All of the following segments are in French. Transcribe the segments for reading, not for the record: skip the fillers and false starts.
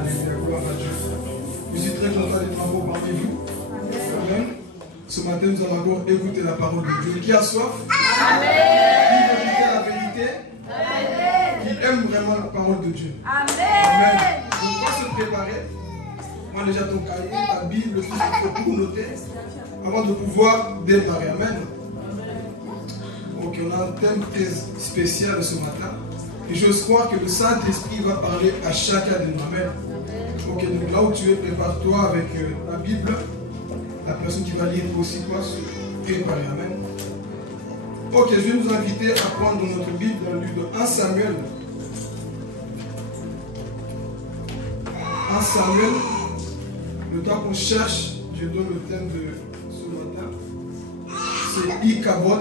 Alléluia, gloire à Dieu. Je suis très content d'être encore parmi vous. Amen. Ce matin, nous allons encore écouter la parole de Dieu. Qui a soif? Amen. Qui veut écouter la vérité? Amen. Qui aime vraiment la parole de Dieu? Amen. Donc, on va se préparer. Moi, déjà, ton cahier, ta Bible, tout ce qu'il faut pour noter, avant de pouvoir démarrer. Amen. Ok, on a un thème très spécial ce matin. Et j'ose croire que le Saint-Esprit va parler à chacun de nous. Amen. Ok, donc là où tu es, prépare-toi avec la Bible. La personne qui va lire aussi, toi, se préparer. Amen. Ok, je vais nous inviter à prendre notre Bible dans le livre de 1 Samuel. 1 Samuel, le temps qu'on cherche, je donne le thème de ce matin. C'est Ichabod.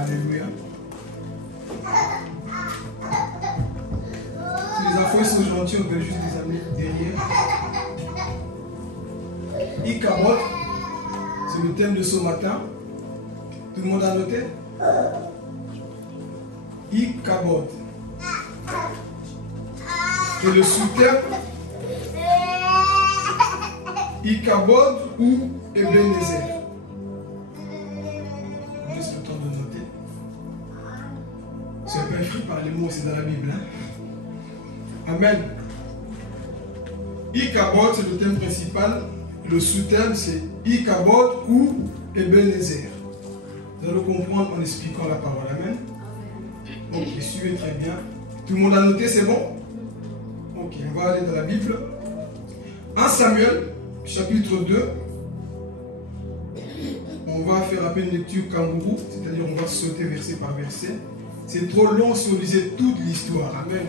Alléluia. Si les enfants sont gentils, on peut juste les amener derrière. Ichabod, c'est le thème de ce matin. Tout le monde a noté? Ichabod. Et le sous-thème, Ichabod ou Ebenezer. On laisse le temps de noter. C'est pas écrit par les mots, c'est dans la Bible. Hein? Amen. Ichabod, c'est le thème principal. Le sous-thème, c'est Ichabod ou Ebenezer. Vous allez comprendre en expliquant la parole. Amen. Ok, suivez très bien. Tout le monde a noté, c'est bon? Ok, on va aller dans la Bible. 1 Samuel, chapitre 2. On va faire un peu une lecture kangourou, c'est-à-dire on va sauter verset par verset. C'est trop long si on lisait toute l'histoire. Amen.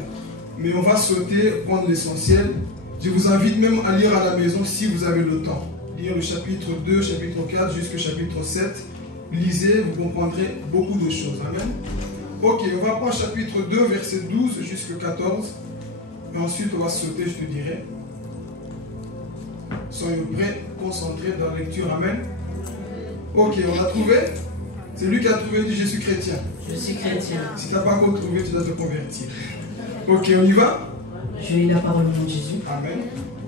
Mais on va sauter, prendre l'essentiel. Je vous invite même à lire à la maison si vous avez le temps. Lire le chapitre 2, chapitre 4 jusqu'au chapitre 7. Lisez, vous comprendrez beaucoup de choses. Amen. Ok, on va prendre chapitre 2, verset 12 jusqu'au 14. Et ensuite, on va sauter, je te dirai. Soyons prêts, concentrés dans la lecture. Amen. Ok, on a trouvé. C'est lui qui a trouvé, dit je suis chrétien. Je suis chrétien. Si tu n'as pas encore trouvé, tu dois te convertir. Ok, on y va? Je lis la parole au nom de Jésus. Amen.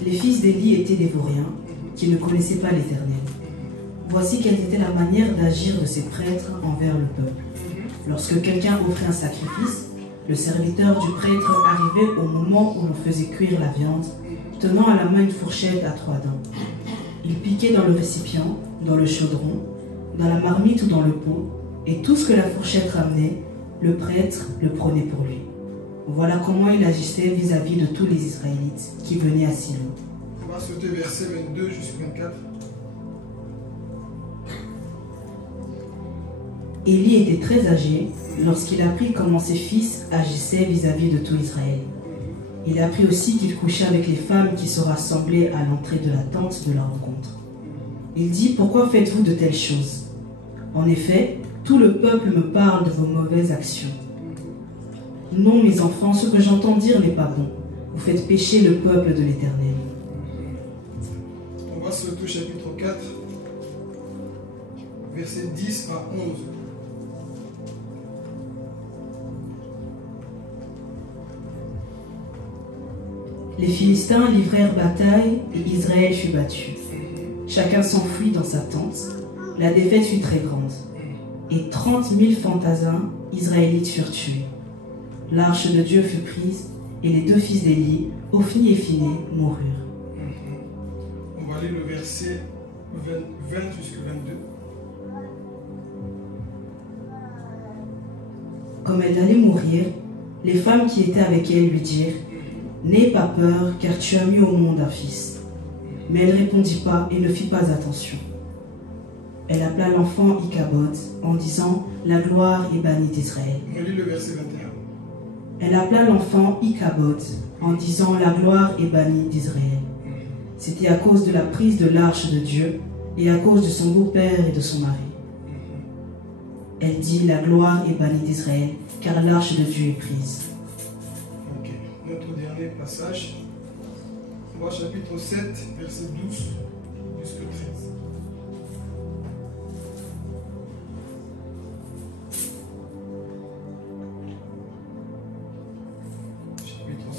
Les fils d'Élie étaient des vauriens qui ne connaissaient pas l'Éternel. Voici quelle était la manière d'agir de ces prêtres envers le peuple. Lorsque quelqu'un offrait un sacrifice, le serviteur du prêtre arrivait au moment où l'on faisait cuire la viande, tenant à la main une fourchette à 3 dents. Il piquait dans le récipient, dans le chaudron, dans la marmite ou dans le pot, et tout ce que la fourchette ramenait, le prêtre le prenait pour lui. Voilà comment il agissait vis-à-vis de tous les Israélites qui venaient à Silo. On va sauter verset 22 jusqu'à 24. Élie était très âgé lorsqu'il apprit comment ses fils agissaient vis-à-vis de tout Israël. Il apprit aussi qu'il couchait avec les femmes qui se rassemblaient à l'entrée de la tente de la rencontre. Il dit, pourquoi faites-vous de telles choses? En effet, tout le peuple me parle de vos mauvaises actions. Non, mes enfants, ce que j'entends dire n'est pas bon. Vous faites pécher le peuple de l'Éternel. On va sauter au chapitre 4, verset 10 à 11. Les Philistins livrèrent bataille et Israël fut battu. Chacun s'enfuit dans sa tente. La défaite fut très grande. Et 30 000 fantassins israélites furent tués. L'arche de Dieu fut prise et les 2 fils d'Élie, Ophni et Phiné, moururent. On va lire le verset 20 jusqu'à 22. Comme elle allait mourir, les femmes qui étaient avec elle lui dirent, « N'aie pas peur, car tu as mis au monde un fils. » Mais elle répondit pas et ne fit pas attention. Elle appela l'enfant Ichabod en disant, « La gloire est bannie d'Israël. » On lit le verset 21. Elle appela l'enfant Ichabod en disant, « La gloire est bannie d'Israël. » C'était à cause de la prise de l'arche de Dieu et à cause de son beau-père et de son mari. Elle dit, « La gloire est bannie d'Israël, car l'arche de Dieu est prise. » Ok, notre dernier passage. On va au chapitre 7, verset 12 jusqu'au 13.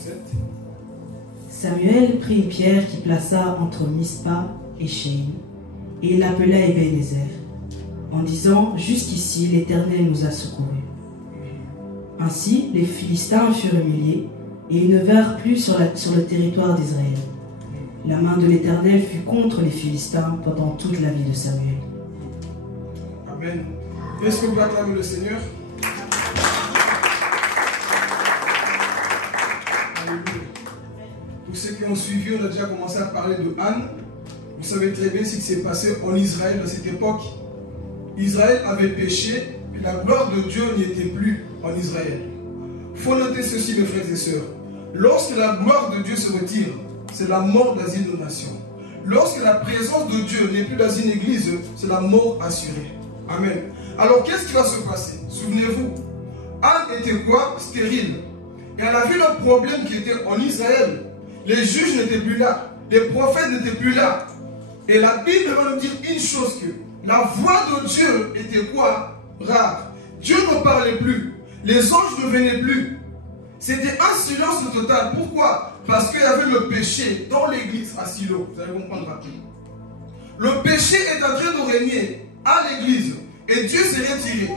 7. Samuel prit une pierre qui plaça entre Mispa et Shéim, et il l'appela Ebenezer, en disant, jusqu'ici l'Éternel nous a secourus. Ainsi les Philistins furent humiliés, et ils ne vinrent plus sur le territoire d'Israël. La main de l'Éternel fut contre les Philistins pendant toute la vie de Samuel. Amen. Est-ce qu'on peut acclamer le Seigneur? Alléluia. Pour ceux qui ont suivi, on a déjà commencé à parler de Anne. Vous savez très bien ce qui s'est passé en Israël à cette époque. Israël avait péché, et la gloire de Dieu n'y était plus en Israël. Il faut noter ceci, mes frères et sœurs. Lorsque la gloire de Dieu se retire, c'est la mort dans une nation. Lorsque la présence de Dieu n'est plus dans une église, c'est la mort assurée. Amen. Alors qu'est-ce qui va se passer? Souvenez-vous, Anne était quoi? Stérile. Et elle a vu le problème qui était en Israël. Les juges n'étaient plus là. Les prophètes n'étaient plus là. Et la Bible va nous dire une chose, que la voix de Dieu était quoi? Rare. Dieu ne parlait plus. Les anges ne venaient plus. C'était un silence total. Pourquoi? Parce qu'il y avait le péché dans l'église à Silo. Vous allez comprendre rapidement. Le péché est en train de régner à l'église. Et Dieu s'est retiré.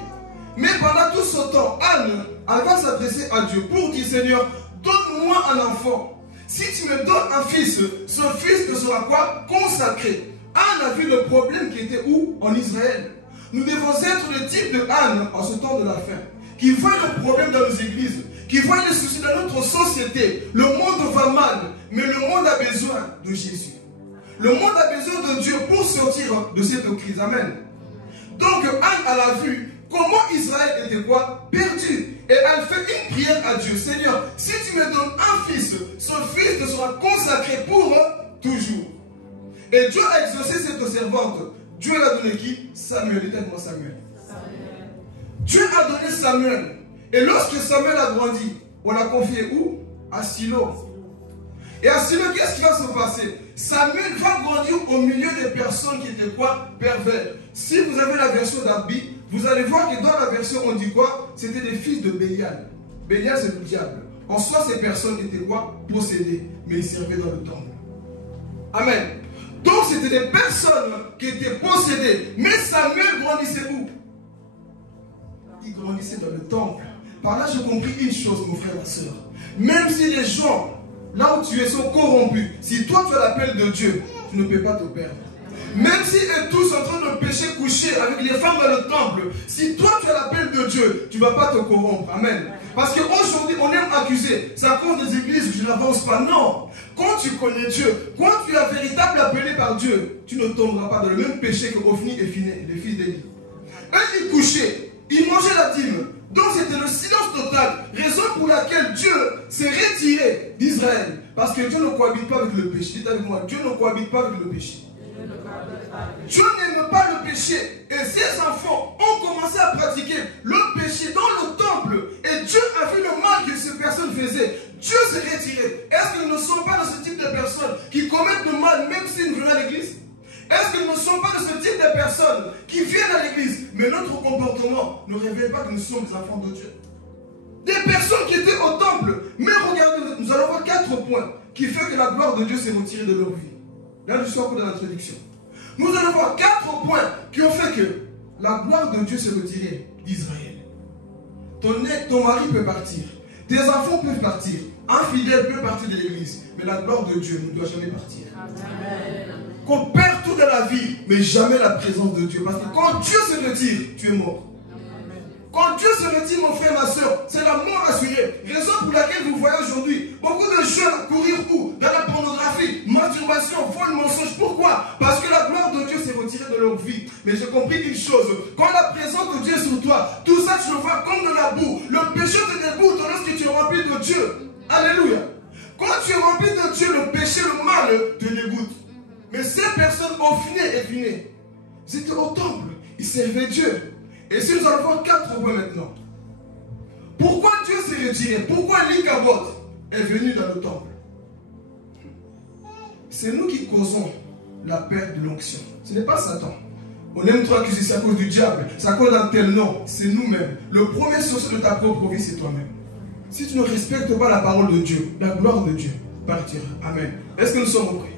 Mais pendant tout ce temps, Anne, elle va s'adresser à Dieu pour dire, Seigneur, donne-moi un enfant. Si tu me donnes un fils, ce fils te sera quoi? Consacré. Anne a vu le problème qui était où? En Israël. Nous devons être le type de Anne en ce temps de la fin, qui voit le problème dans nos églises, qui voit les soucis dans notre société. Le monde va mal, mais le monde a besoin de Jésus. Le monde a besoin de Dieu pour sortir de cette crise. Amen. Donc Anne, elle a vu comment Israël était quoi? Perdu. Et elle fait une prière à Dieu. Seigneur, si tu me donnes un fils, ce fils te sera consacré pour toujours. Et Dieu a exaucé cette servante. Dieu l'a donné qui? Samuel. Dites-moi Samuel. Dieu a donné Samuel. Et lorsque Samuel a grandi, on l'a confié où? À Silo. Et à Silo, qu'est-ce qui va se passer? Samuel va grandir au milieu des personnes qui étaient quoi? Pervers. Si vous avez la version d'Arbi, vous allez voir que dans la version, on dit quoi? C'était des fils de Bélial. Bélial, c'est le diable. En soi, ces personnes étaient quoi? Possédées. Mais ils servaient dans le temple. Amen. Donc, c'était des personnes qui étaient possédées. Mais Samuel grandissait où? Il grandissait dans le temple. Par là, j'ai compris une chose, mon frère et ma soeur. Même si les gens, là où tu es, sont corrompus, si toi tu as l'appel de Dieu, tu ne peux pas te perdre. Même si ils tous en train de pécher, coucher avec les femmes dans le temple, si toi tu as l'appel de Dieu, tu ne vas pas te corrompre. Amen. Parce qu'aujourd'hui, on aime accuser. C'est à cause des églises que je n'avance pas. Non. Quand tu connais Dieu, quand tu es véritable appelé par Dieu, tu ne tomberas pas dans le même péché que Ophni et Phiné, les fils d'Élie. Eux, ils couchaient, ils mangeaient la dîme. Donc c'était le silence total. Raison pour laquelle Dieu s'est retiré d'Israël. Parce que Dieu ne cohabite pas avec le péché. Dites avec moi, Dieu ne cohabite pas avec le péché. Dieu n'aime pas le péché. Et ses enfants ont commencé à pratiquer le péché dans le temple. Et Dieu a vu le mal que ces personnes faisaient. Dieu s'est retiré. Est-ce qu'ils ne sont pas de ce type de personnes qui commettent le mal même s'ils ne viennent à l'église? Est-ce qu'ils ne sont pas de ce type de personnes qui viennent à l'église, mais notre comportement ne révèle pas que nous sommes des enfants de Dieu? Des personnes qui étaient au temple. Mais regardez, nous allons voir 4 points qui font que la gloire de Dieu s'est retirée de leur vie. Là, je suis encore dans l'introduction. Nous allons voir 4 points qui ont fait que la gloire de Dieu s'est retirée d'Israël. Ton mari peut partir. Tes enfants peuvent partir. Un fidèle peut partir de l'église. Mais la gloire de Dieu ne doit jamais partir. Amen. Qu'on perd tout dans la vie, mais jamais la présence de Dieu. Parce que quand Dieu se retire, tu es mort. Amen. Quand Dieu se retire, mon frère, ma soeur, c'est la mort assurée. Raison pour laquelle vous voyez aujourd'hui beaucoup de jeunes courir où? Dans la pornographie, masturbation, vol, mensonge. Pourquoi? Parce que la gloire de Dieu s'est retirée de leur vie. Mais j'ai compris une chose. Quand la présence de Dieu est sur toi, tout ça tu le vois comme de la boue. Le péché te dégoûte lorsque tu es rempli de Dieu. Alléluia. Quand tu es rempli de Dieu, le péché, le mal te dégoûte. Mais ces personnes Ophni et Phiné, ils étaient au temple, ils servaient Dieu. Et si nous allons voir 4 points maintenant. Pourquoi Dieu s'est retiré? Pourquoi l'Ichabod est venu dans le temple? C'est nous qui causons la perte de l'onction. Ce n'est pas Satan. On aime trop accuser, c'est à cause du diable, c'est à cause d'un tel nom. C'est nous-mêmes. Le premier sorcier de ta propre vie, c'est toi-même. Si tu ne respectes pas la parole de Dieu, la gloire de Dieu partira. Amen. Est-ce que nous sommes prêts?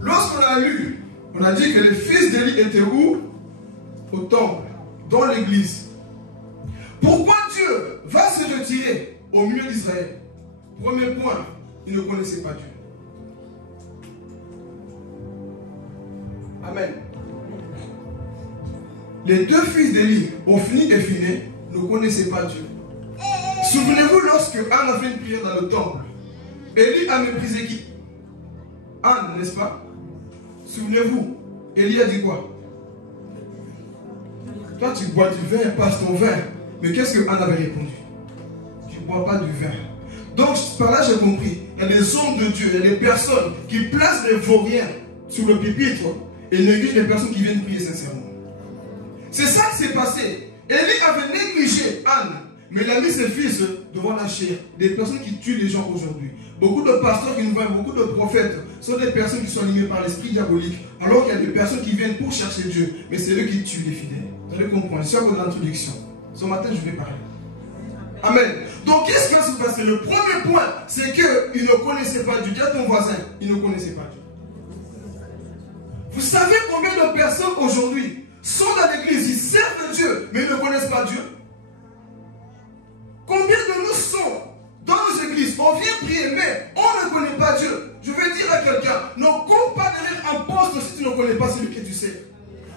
Lorsqu'on a lu, on a dit que les fils d'Élie étaient où? Au temple, dans l'église. Pourquoi Dieu va se retirer au milieu d'Israël? Premier point, il ne connaissait pas Dieu. Amen. Les deux fils d'Élie, Ophni et Phiné, ne connaissaient pas Dieu. Souvenez-vous lorsque Anne a fait une prière dans le temple. Élie a méprisé qui? Anne, n'est-ce pas? Souvenez-vous, Élie a dit quoi? Toi tu bois du vin, passe ton vin. Mais qu'est-ce que Anne avait répondu? Tu ne bois pas du vin. Donc par là j'ai compris, il y a des hommes de Dieu, il y a des personnes qui placent les vauriens sur le pupitre et négligent les personnes qui viennent prier sincèrement. C'est ça qui s'est passé. Élie avait négligé Anne, mais il a mis ses fils devant la chair. Des personnes qui tuent les gens aujourd'hui. Beaucoup de pasteurs qui nous voient, beaucoup de prophètes sont des personnes qui sont animées par l'esprit diabolique, alors qu'il y a des personnes qui viennent pour chercher Dieu, mais c'est eux qui tuent les fidèles. Vous allez comprendre, c'est à cause de l'introduction. Ce matin, je vais parler. Amen. Donc, qu'est-ce qui va se passer? Le premier point, c'est qu'il ne connaissait pas Dieu. Dis à ton voisin, il ne connaissait pas Dieu. Vous savez combien de personnes aujourd'hui sont dans l'église, ils servent Dieu, mais ils ne connaissent pas Dieu? Combien de nous sont dans nos églises, on vient prier, mais on ne connaît pas Dieu? Je vais dire à quelqu'un, ne cours pas derrière un poste si tu ne connais pas celui que tu sais.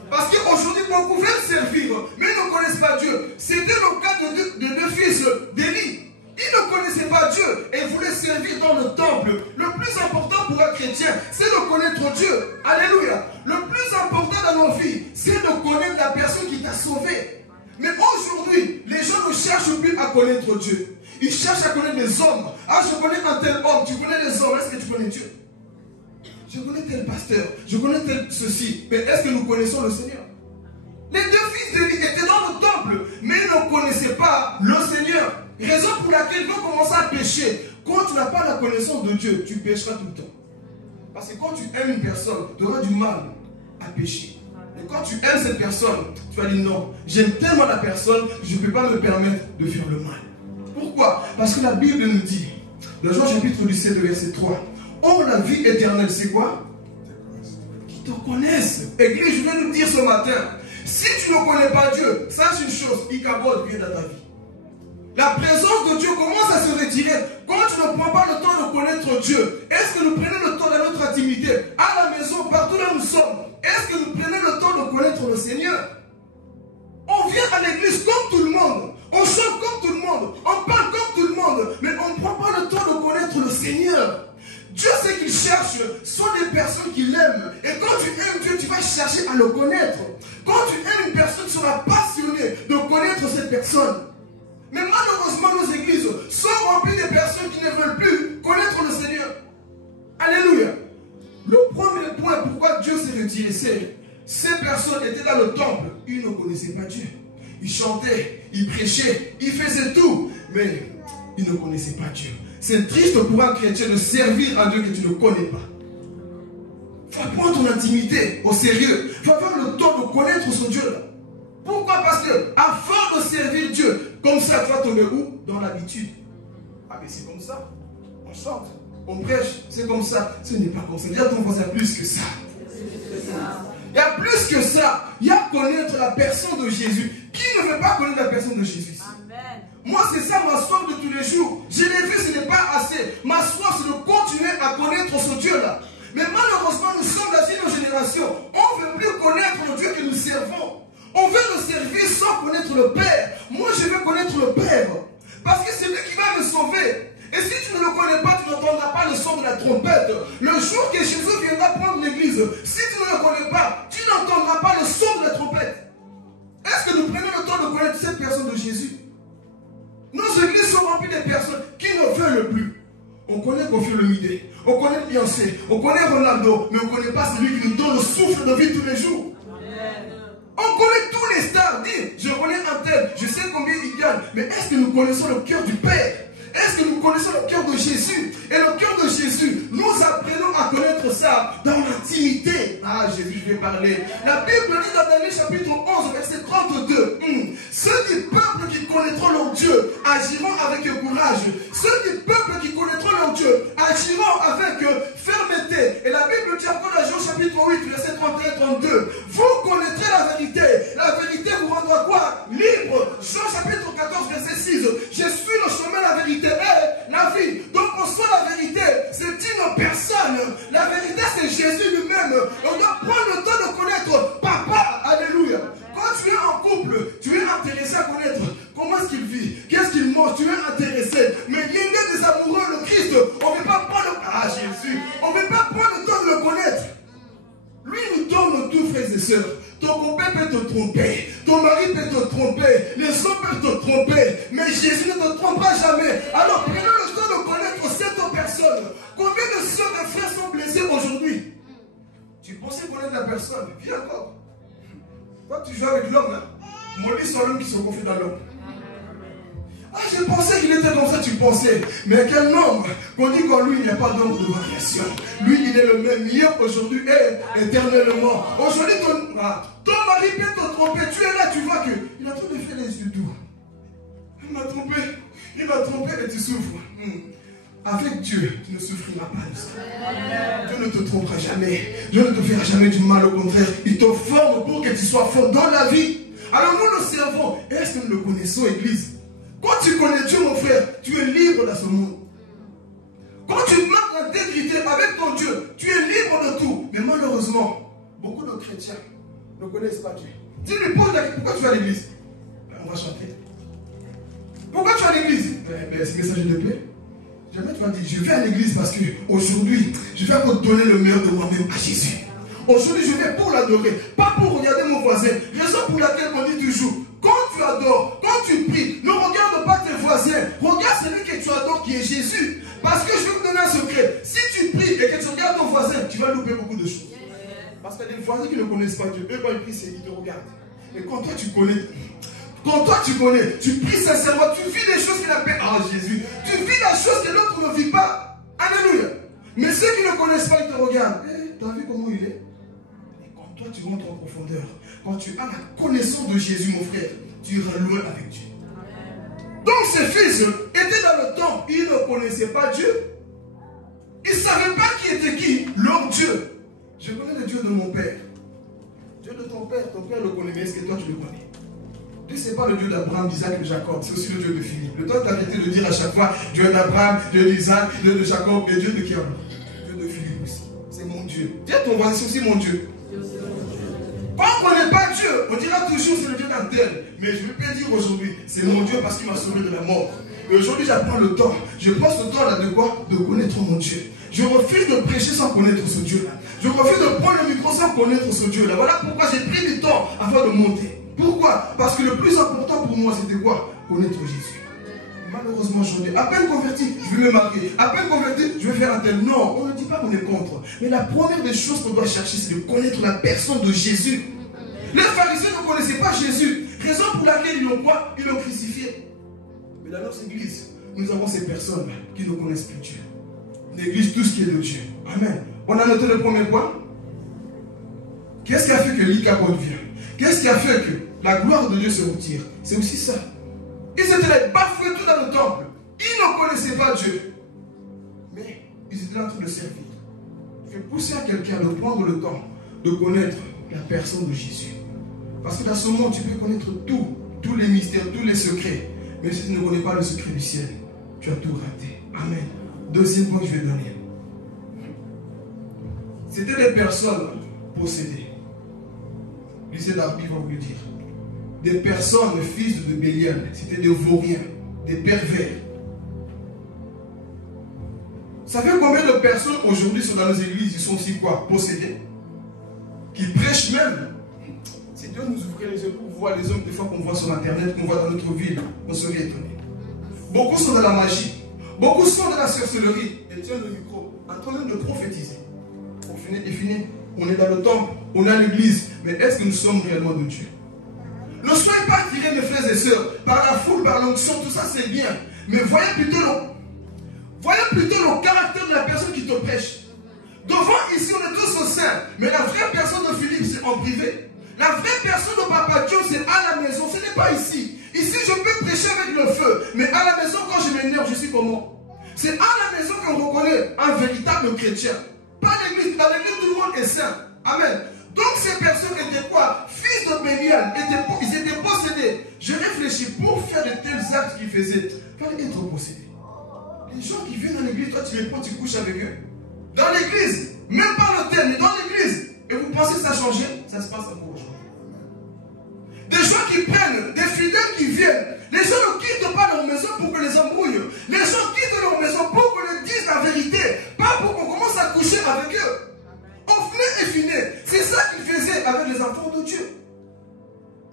Parce qu'aujourd'hui, beaucoup veulent servir, mais ils ne connaissent pas Dieu. C'était le cas de deux fils d'Élie. Ils ne connaissaient pas Dieu et voulaient servir dans le temple. Le plus important pour un chrétien, c'est de connaître Dieu. Alléluia. Le plus important dans nos vies, c'est de connaître la personne qui t'a sauvé. Mais aujourd'hui, les gens ne cherchent plus à connaître Dieu. Ils cherchent à connaître les hommes. Ah, je connais un tel homme. Tu connais les hommes. Est-ce que tu connais Dieu? Je connais tel pasteur. Je connais tel ceci. Mais est-ce que nous connaissons le Seigneur? Les deux fils d'Élie étaient dans le temple, mais ils ne connaissaient pas le Seigneur. Raison pour laquelle ils vont commencer à pécher. Quand tu n'as pas la connaissance de Dieu, tu pécheras tout le temps. Parce que quand tu aimes une personne, tu auras du mal à pécher. Et quand tu aimes cette personne, tu vas dire non, j'aime tellement la personne, je ne peux pas me permettre de faire le mal. Pourquoi? Parce que la Bible nous dit, dans Jean chapitre 17, verset 3, oh, la vie éternelle, c'est quoi? Qu'ils te connaissent. Église, je vais nous dire ce matin, si tu ne connais pas Dieu, sache une chose, Ichabod vient dans ta vie. La présence de Dieu commence à se retirer quand tu ne prends pas le temps de connaître Dieu. Est-ce que nous prenons le temps dans notre intimité, à la maison, partout là où nous sommes? Est-ce que nous prenons le temps de connaître le Seigneur? On vient à l'église comme tout le monde. On chante comme tout le monde. On parle comme tout le monde. Mais on ne prend pas le temps de connaître le Seigneur. Dieu, ce qu'il cherche sont des personnes qui l'aiment. Et quand tu aimes Dieu, tu vas chercher à le connaître. Quand tu aimes une personne, tu seras passionné de connaître cette personne. Mais malheureusement, nos églises sont remplies de personnes qui ne veulent plus connaître le Seigneur. Alléluia. Le premier point, pourquoi Dieu s'est retiré, c'est ces personnes étaient dans le temple. Ils ne connaissaient pas Dieu. Ils chantaient, ils prêchaient, ils faisaient tout. Mais ils ne connaissaient pas Dieu. C'est triste pour un chrétien de servir un Dieu que tu ne connais pas. Il faut prendre ton intimité au sérieux. Il faut avoir le temps de connaître son Dieu. Pourquoi? Parce que, afin de servir Dieu, comme ça, tu vas tomber où? Dans l'habitude. Ah, mais c'est comme ça. On chante, on prêche, c'est comme ça. Ce n'est pas comme ça. Il y a ton voisin plus que ça. Il y a plus que ça. Il y a connaître la personne de Jésus. Qui ne veut pas connaître la personne de Jésus? Amen. Moi, c'est ça ma soif de tous les jours. Je l'ai vu, ce n'est pas assez. Ma soif, c'est de continuer à connaître ce Dieu-là. Mais malheureusement, nous sommes dans une génération. On ne veut plus connaître le Dieu que nous servons. On veut le servir sans connaître le Père. Moi, je veux connaître le Père. Parce que c'est lui qui va me sauver. Et si tu ne le connais pas, tu n'entendras pas le son de la trompette. Le jour que Jésus viendra prendre l'église, si tu ne le connais pas, tu n'entendras pas le son de la trompette. Est-ce que nous prenons le temps de connaître cette personne de Jésus? Nos églises sont remplies de personnes qui ne veulent plus. On connaît Kofi Olomide, on connaît Beyoncé, on connaît Ronaldo, mais on ne connaît pas celui qui nous donne le souffle de vie tous les jours. On connaît tous les stars. Dis, je connais un tel, je sais combien il gagne. Mais est-ce que nous connaissons le cœur du Père? Est-ce que nous connaissons le cœur de Jésus? Et le cœur de Jésus, nous apprenons à connaître ça dans l'intimité. Ah, Jésus, je vais parler. La Bible dit dans Daniel chapitre 11, verset 32. Ceux du peuple qui connaîtront leur Dieu agiront avec courage. Ceux du peuple qui connaîtront leur Dieu agiront avec fermeté. Et la Bible dit encore dans Jean chapitre 8, verset 31-32. Vous connaîtrez la vérité. La vérité vous rendra quoi? Libre. Jean chapitre 14, verset 6. Je suis le chemin, la vérité et la vie. Donc on soit la vérité, c'est une personne. La vérité c'est Jésus lui-même. On doit prendre le temps de connaître Papa. Alléluia. Quand tu es en couple, tu es intéressé à connaître comment est-ce qu'il vit, qu'est-ce qu'il mange, tu es intéressé. Mais l'idée des amoureux, le Christ, on ne veut pas prendre Jésus. On ne veut pas prendre le temps de le connaître. Lui nous donne tout, frères et sœurs. Ton copain peut te tromper, ton mari peut te tromper, les hommes peuvent te tromper, mais Jésus ne te trompera jamais. Alors prenons le temps de connaître cette personne. Combien de sœurs et frères sont blessés aujourd'hui? Tu pensais connaître la personne, viens encore. Toi tu joues avec l'homme, hein? Maudit soit l'homme qui se confie dans l'homme. Ah, je pensais qu'il était comme ça, tu pensais. Mais quel homme qu'on dit qu'en lui, il n'y a pas d'homme de variation. Lui, il est le même hier, aujourd'hui et éternellement. Aujourd'hui, ton mari peut te tromper. Tu es là, tu vois qu'il a trop de faire les yeux doux. Il m'a trompé et tu souffres. Avec Dieu, tu ne souffriras pas de ça. Dieu ne te trompera jamais. Dieu ne te fera jamais du mal, au contraire. Il te forme pour que tu sois fort dans la vie. Alors nous le servons. Est-ce que nous le connaissons, Église? Quand tu connais Dieu, mon frère, tu es libre dans ce monde. Quand tu marches l'intégrité avec ton Dieu, tu es libre de tout. Mais malheureusement, beaucoup de chrétiens ne connaissent pas Dieu. Tu lui poses la question, pourquoi tu vas à l'église? On va chanter. Pourquoi tu vas à l'église? Ce message de paix. Jamais tu vas dire, je vais à l'église parce qu'aujourd'hui, je vais me donner le meilleur de moi-même à Jésus. Aujourd'hui, je vais pour l'adorer, pas pour regarder mon voisin. Raison pour laquelle on dit toujours, quand tu adores, quand tu pries, ne regarde pas tes voisins. Regarde celui que tu adores qui est Jésus. Parce que je vais te donner un secret. Si tu pries et que tu regardes ton voisin, tu vas louper beaucoup de choses. Parce qu'il y a des voisins qui ne connaissent pas Dieu. Eux, quand ils prient, ils te regardent. Et quand toi, tu connais, tu pries sincèrement, tu vis des choses qu'il appelle, Jésus. Tu vis des choses que l'autre ne vit pas. Alléluia. Mais ceux qui ne connaissent pas, ils te regardent. Tu as vu comment il est? Toi, tu rentres en profondeur. Quand tu as la connaissance de Jésus, mon frère, tu iras loin avec Dieu. Donc, ces fils étaient dans le temple. Ils ne connaissaient pas Dieu. Ils ne savaient pas qui était qui, leur Dieu. Je connais le Dieu de mon père. Dieu de ton père le connaît, mais est-ce que toi tu le connais? Dieu, ce n'est pas le Dieu d'Abraham, d'Isaac et de Jacob, c'est aussi le Dieu de Philippe. Le temps d'arrêter de dire à chaque fois Dieu d'Abraham, Dieu d'Isaac, Dieu de Jacob, et Dieu de qui? Dieu de Philippe aussi. C'est mon Dieu. Dis à ton voisin, c'est aussi mon Dieu. Quand on ne connaît pas Dieu, on dira toujours c'est le Dieu d'un tel. Mais je ne vais pas dire aujourd'hui, c'est mon Dieu parce qu'il m'a sauvé de la mort. Et aujourd'hui, j'apprends le temps. Je prends ce temps-là de quoi? De connaître mon Dieu. Je refuse de prêcher sans connaître ce Dieu-là. Je refuse de prendre le micro sans connaître ce Dieu-là. Voilà pourquoi j'ai pris du temps avant de monter. Pourquoi? Parce que le plus important pour moi, c'était quoi? Connaître Jésus. Malheureusement, aujourd'hui, à peine converti, je vais me marier. À peine converti, je vais faire un tel. Non, on ne dit pas qu'on est contre. Mais la première des choses qu'on doit chercher, c'est de connaître la personne de Jésus. Les pharisiens ne connaissaient pas Jésus. Raison pour laquelle ils l'ont quoi? Ils l'ont crucifié. Mais dans notre église, nous avons ces personnes qui ne connaissent plus Dieu. L'église, tout ce qui est de Dieu. Amen. On a noté le premier point. Qu'est-ce qui a fait que l'Icabod vient? Qu'est-ce qui a fait que la gloire de Dieu se retire? C'est aussi ça. Ils étaient là, bafoués tout dans le temple. Ils ne connaissaient pas Dieu. Mais ils étaient en train de servir. Je vais pousser à quelqu'un de prendre le temps de connaître la personne de Jésus. Parce que dans ce monde, tu peux connaître tout, tous les mystères, tous les secrets. Mais si tu ne connais pas le secret du ciel, tu as tout raté. Amen. Deuxième point que je vais donner. C'était des personnes possédées. Lisez la Bible, on peut dire. Des personnes, fils de Bélial. C'était des vauriens, des pervers. Vous savez combien de personnes aujourd'hui sont dans nos églises, ils sont aussi quoi? Possédés. Qui prêchent même. Si Dieu nous ouvrait les yeux pour voir les hommes des fois qu'on voit sur internet, qu'on voit dans notre ville, on serait étonné. Beaucoup sont dans la magie. Beaucoup sont dans la sorcellerie. Et tiennent le micro, en train de prophétiser. Pour finir, on est dans le temple, on est à l'église. Mais est-ce que nous sommes réellement de Dieu? Ne soyez pas attirés, mes frères et sœurs, par la foule, par l'onction, tout ça c'est bien. Mais voyez plutôt le caractère de la personne qui te prêche. Devant ici, on est tous au sein. Mais la vraie personne de Philippe, c'est en privé. La vraie personne de Papa Dieu, c'est à la maison. Ce n'est pas ici. Ici, je peux prêcher avec le feu. Mais à la maison, quand je m'énerve, je suis comment? C'est à la maison qu'on reconnaît un véritable chrétien. Pas l'église. Dans l'église, tout le monde est saint. Amen. Donc ces personnes étaient quoi? Fils de Bélial. Ils étaient possédés. Je réfléchis, pour faire de tels actes qu'ils faisaient, il fallait être possédé. Les gens qui viennent dans l'église, toi tu les prends, tu couches avec eux. Dans l'église, même pas l'hôtel, mais dans l'église. Et vous pensez que ça a changé? Ça se passe encore aujourd'hui. Des gens qui prennent, des fidèles qui viennent. Les gens ne quittent pas leur maison pour que les embrouillent. Les gens quittent leur maison pour qu'on leur dise la vérité. Pas pour qu'on commence à coucher avec eux. On venait et finait. C'est ça qu'ils faisaient avec les enfants de Dieu.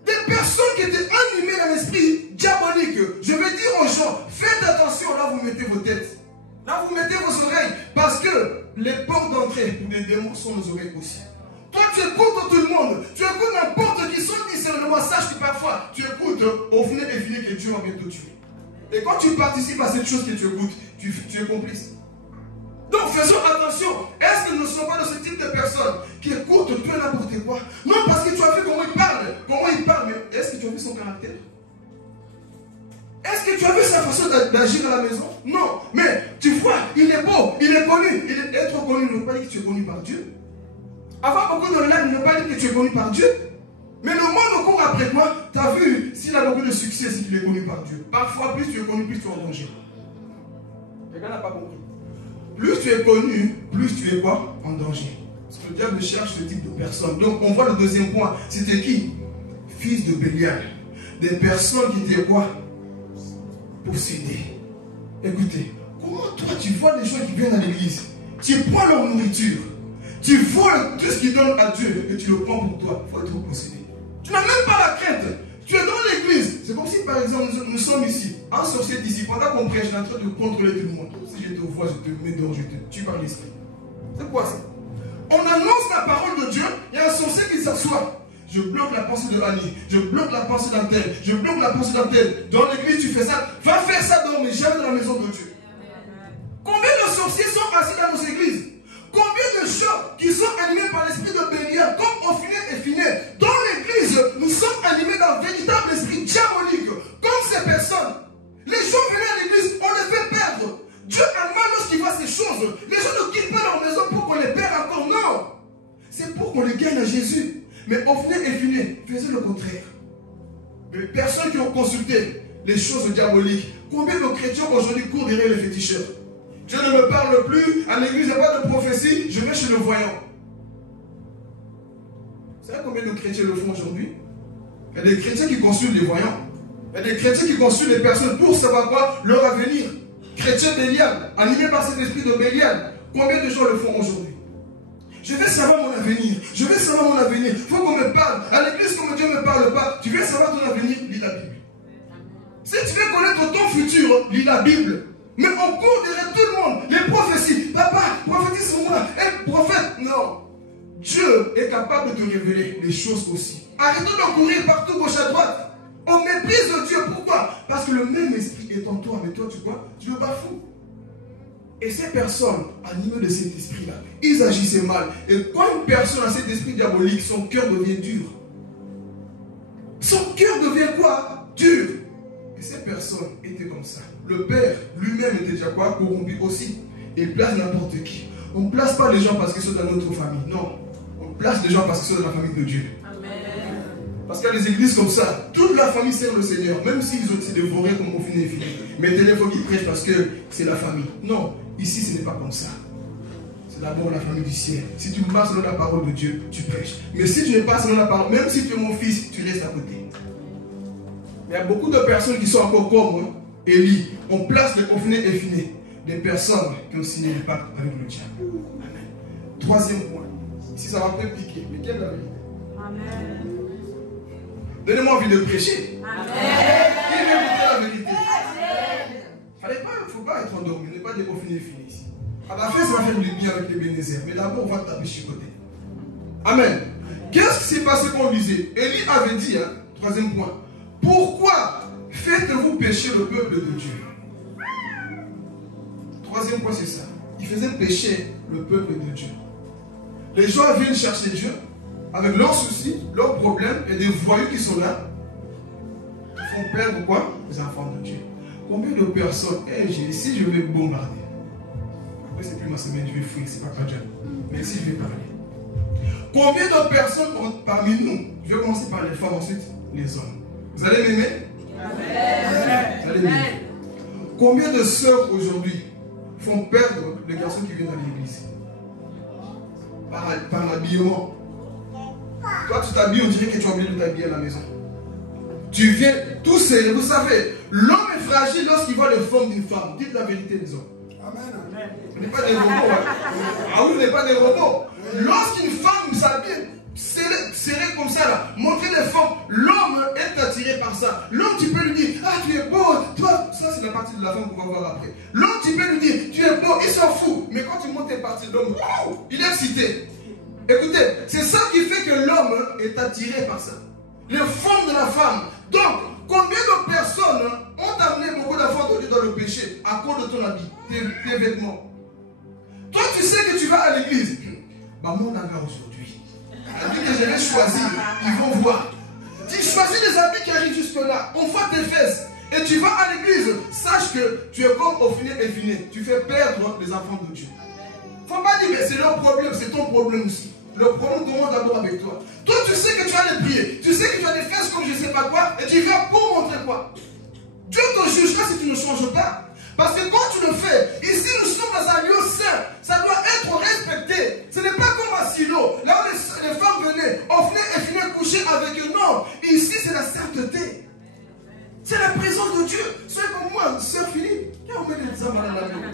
Des personnes qui étaient animées dans l'esprit diabolique. Je vais dire aux gens, faites attention, là vous mettez vos têtes. Là vous mettez vos oreilles. Parce que les portes d'entrée pour des démons sont nos oreilles aussi. Toi tu écoutes tout le monde. Tu écoutes n'importe qui, sans discernement. Sache que parfois tu écoutes au venez et finir que Dieu va bientôt tuer. Et quand tu participes à cette chose que tu écoutes, tu es complice. Donc faisons attention. Est-ce que nous ne sommes pas de ce type de personnes qui écoutent tout et n'importe quoi? Non, parce que tu as vu comment il parle, mais est-ce que tu as vu son caractère? Est-ce que tu as vu sa façon d'agir à la maison? Non, mais tu vois, il est beau, il est connu. Être connu ne veut pas dire que tu es connu par Dieu. Avoir beaucoup de larmes ne veut pas dire que tu es connu par Dieu. Mais le monde court après toi. Tu as vu, s'il a beaucoup de succès, c'est qu'il est connu par Dieu. Parfois, plus tu es connu, plus tu es en danger. Quelqu'un n'a pas compris. Plus tu es connu, plus tu es quoi? En danger. Parce que le diable cherche ce type de personnes. Donc on voit le deuxième point. C'était qui? Fils de Bélial. Des personnes qui étaient quoi? Possédées. Écoutez, comment toi tu vois les gens qui viennent à l'église? Tu prends leur nourriture. Tu voles tout ce qu'ils donnent à Dieu et tu le prends pour toi. Il faut être possédé. Tu n'as même pas la crainte. Tu es dans l'église. C'est comme si par exemple nous sommes ici. Un sorcier d'ici, pendant qu'on prêche, il est en train de contrôler tout le monde. Si je te vois, je te mets dehors, je te tue par l'esprit. C'est quoi ça? On annonce la parole de Dieu, il y a un sorcier qui s'assoit. Je bloque la pensée de Annie, je bloque la pensée d'un tel, je bloque la pensée d'un tel. Dans l'église, tu fais ça. Va faire ça dehors, mais jamais dans la maison de Dieu. Combien de sorciers sont assis dans nos églises? Combien de gens qui sont animés par l'esprit de Bélial, comme au final et final? Dans l'église, nous sommes animés d'un véritable esprit diabolique, comme ces personnes. Les gens venaient à l'église, on les fait perdre. Dieu a mal lorsqu'il voit ces choses. Les gens ne quittent pas leur maison pour qu'on les perde encore. Non. C'est pour qu'on les gagne à Jésus. Mais au final et fini, faisait le contraire. Les personnes qui ont consulté les choses diaboliques, combien de chrétiens aujourd'hui courent derrière les féticheurs? Dieu ne me parle plus, à l'église il n'y a pas de prophétie, je vais chez le voyant. Vous savez combien de chrétiens le font aujourd'hui? Il y a des chrétiens qui consultent les voyants. Il y a des chrétiens qui consultent les personnes pour savoir quoi? Leur avenir. Chrétien Bélial, animé par cet esprit de Bélial. Combien de gens le font aujourd'hui? Je vais savoir mon avenir. Je vais savoir mon avenir. Il faut qu'on me parle. À l'église, comme Dieu ne me parle pas, tu veux savoir ton avenir, lis la Bible. Si tu veux connaître ton futur, lis la Bible. Mais on court derrière tout le monde. Les prophéties. Papa, prophétise sur moi. Prophète. Non. Dieu est capable de te révéler les choses aussi. Arrêtons de courir partout, gauche à droite. On méprise Dieu. Pourquoi? Parce que le même esprit est en toi. Mais toi, tu quoi? Tu le bafoues. Et ces personnes, animées de cet esprit-là, ils agissaient mal. Et quand une personne a cet esprit diabolique, son cœur devient dur. Son cœur devient quoi? Dur. Et ces personnes étaient comme ça. Le Père lui-même était déjà quoi? Corrompu aussi. Il place n'importe qui. On ne place pas les gens parce qu'ils sont dans notre famille. Non. On place les gens parce qu'ils sont dans la famille de Dieu. Amen. Parce qu'il y a des églises comme ça. Toute la famille sert le Seigneur. Même s'ils ont été dévorés comme au final et fini. Mais il faut qu'ils prêchent parce que c'est la famille. Non. Ici, ce n'est pas comme ça. C'est d'abord la famille du ciel. Si tu marches selon la parole de Dieu, tu prêches. Mais si tu n'es pas selon la parole, même si tu es mon fils, tu restes à côté. Il y a beaucoup de personnes qui sont encore comme Élie. On place les confinés et finis. Des personnes qui ont signé le pacte avec le diable. Amen. Troisième point. Ici, ça va peut piquer. Mais quelle est la vérité? Amen. Donnez-moi envie de prêcher. Amen. Qui veut écouter la vérité? Il ne faut pas être endormi. Ne pas déconfiner et finir ici. À la fin, ça va faire du bien avec les bénézères. Mais d'abord, on va taper chicoter. Amen. Qu'est-ce qui s'est passé qu'on disait? Élie avait dit, Troisième point. Pourquoi faites-vous pécher le peuple de Dieu? Troisième point, c'est ça. Ils faisaient pécher le peuple de Dieu. Les gens viennent chercher Dieu avec leurs soucis, leurs problèmes et des voyous qui sont là. Ils font perdre quoi? Les enfants de Dieu. Combien de personnes, si je vais bombarder, après c'est plus ma semaine, je vais fuir, c'est pas Dieu. Mais si je vais parler. Combien de personnes parmi nous, je vais commencer par les femmes, ensuite les hommes. Vous allez m'aimer? Vous allez m'aimer. Combien de sœurs aujourd'hui font perdre les garçons qui viennent à l'église? Par l'habillement. Toi tu t'habilles, on dirait que tu as oublié de t'habiller à la maison. Tu viens tout serré. Vous savez, l'homme est fragile lorsqu'il voit les formes d'une femme. Dites la vérité les hommes. Amen. On n'est pas des robots. Hein. Ah oui, on n'est pas des robots. Lorsqu'une femme s'habille serré comme ça, là, montrer les formes, l'homme est attiré par ça. L'homme, tu peux lui dire, ah tu es beau, toi, ça c'est la partie de la femme qu'on va voir après. L'homme, tu peux lui dire, tu es beau, il s'en fout. Mais quand tu montes tes parties de l'homme, il est excité. Écoutez, c'est ça qui fait que l'homme est attiré par ça. Les formes de la femme. Donc, combien de personnes ont amené beaucoup d'enfants de Dieu dans le péché à cause de ton habit, tes vêtements? Toi, tu sais que tu vas à l'église. Bah, mon amour aujourd'hui, l'habit que je vais choisir, ils vont voir. Tu choisis les habits qui arrivent jusque-là. On voit tes fesses. Et tu vas à l'église. Sache que tu es comme au finet et finet. Tu fais perdre les enfants de Dieu. Faut pas dire que c'est leur problème, c'est ton problème aussi. Le problème commence d'abord avec toi. Toi, tu sais que tu as les pieds, tu sais que tu as des fesses comme je ne sais pas quoi, et tu viens pour montrer quoi? Dieu te jugera si tu ne changes pas. Parce que quand tu le fais, ici nous sommes dans un lieu saint, ça doit être respecté. Ce n'est pas comme un silo, là où les femmes venaient, on venait et finaient coucher avec eux. Non, ici c'est la sainteté. C'est la présence de Dieu. Soyez comme moi, sœur Philippe, on met des hommes dans la main.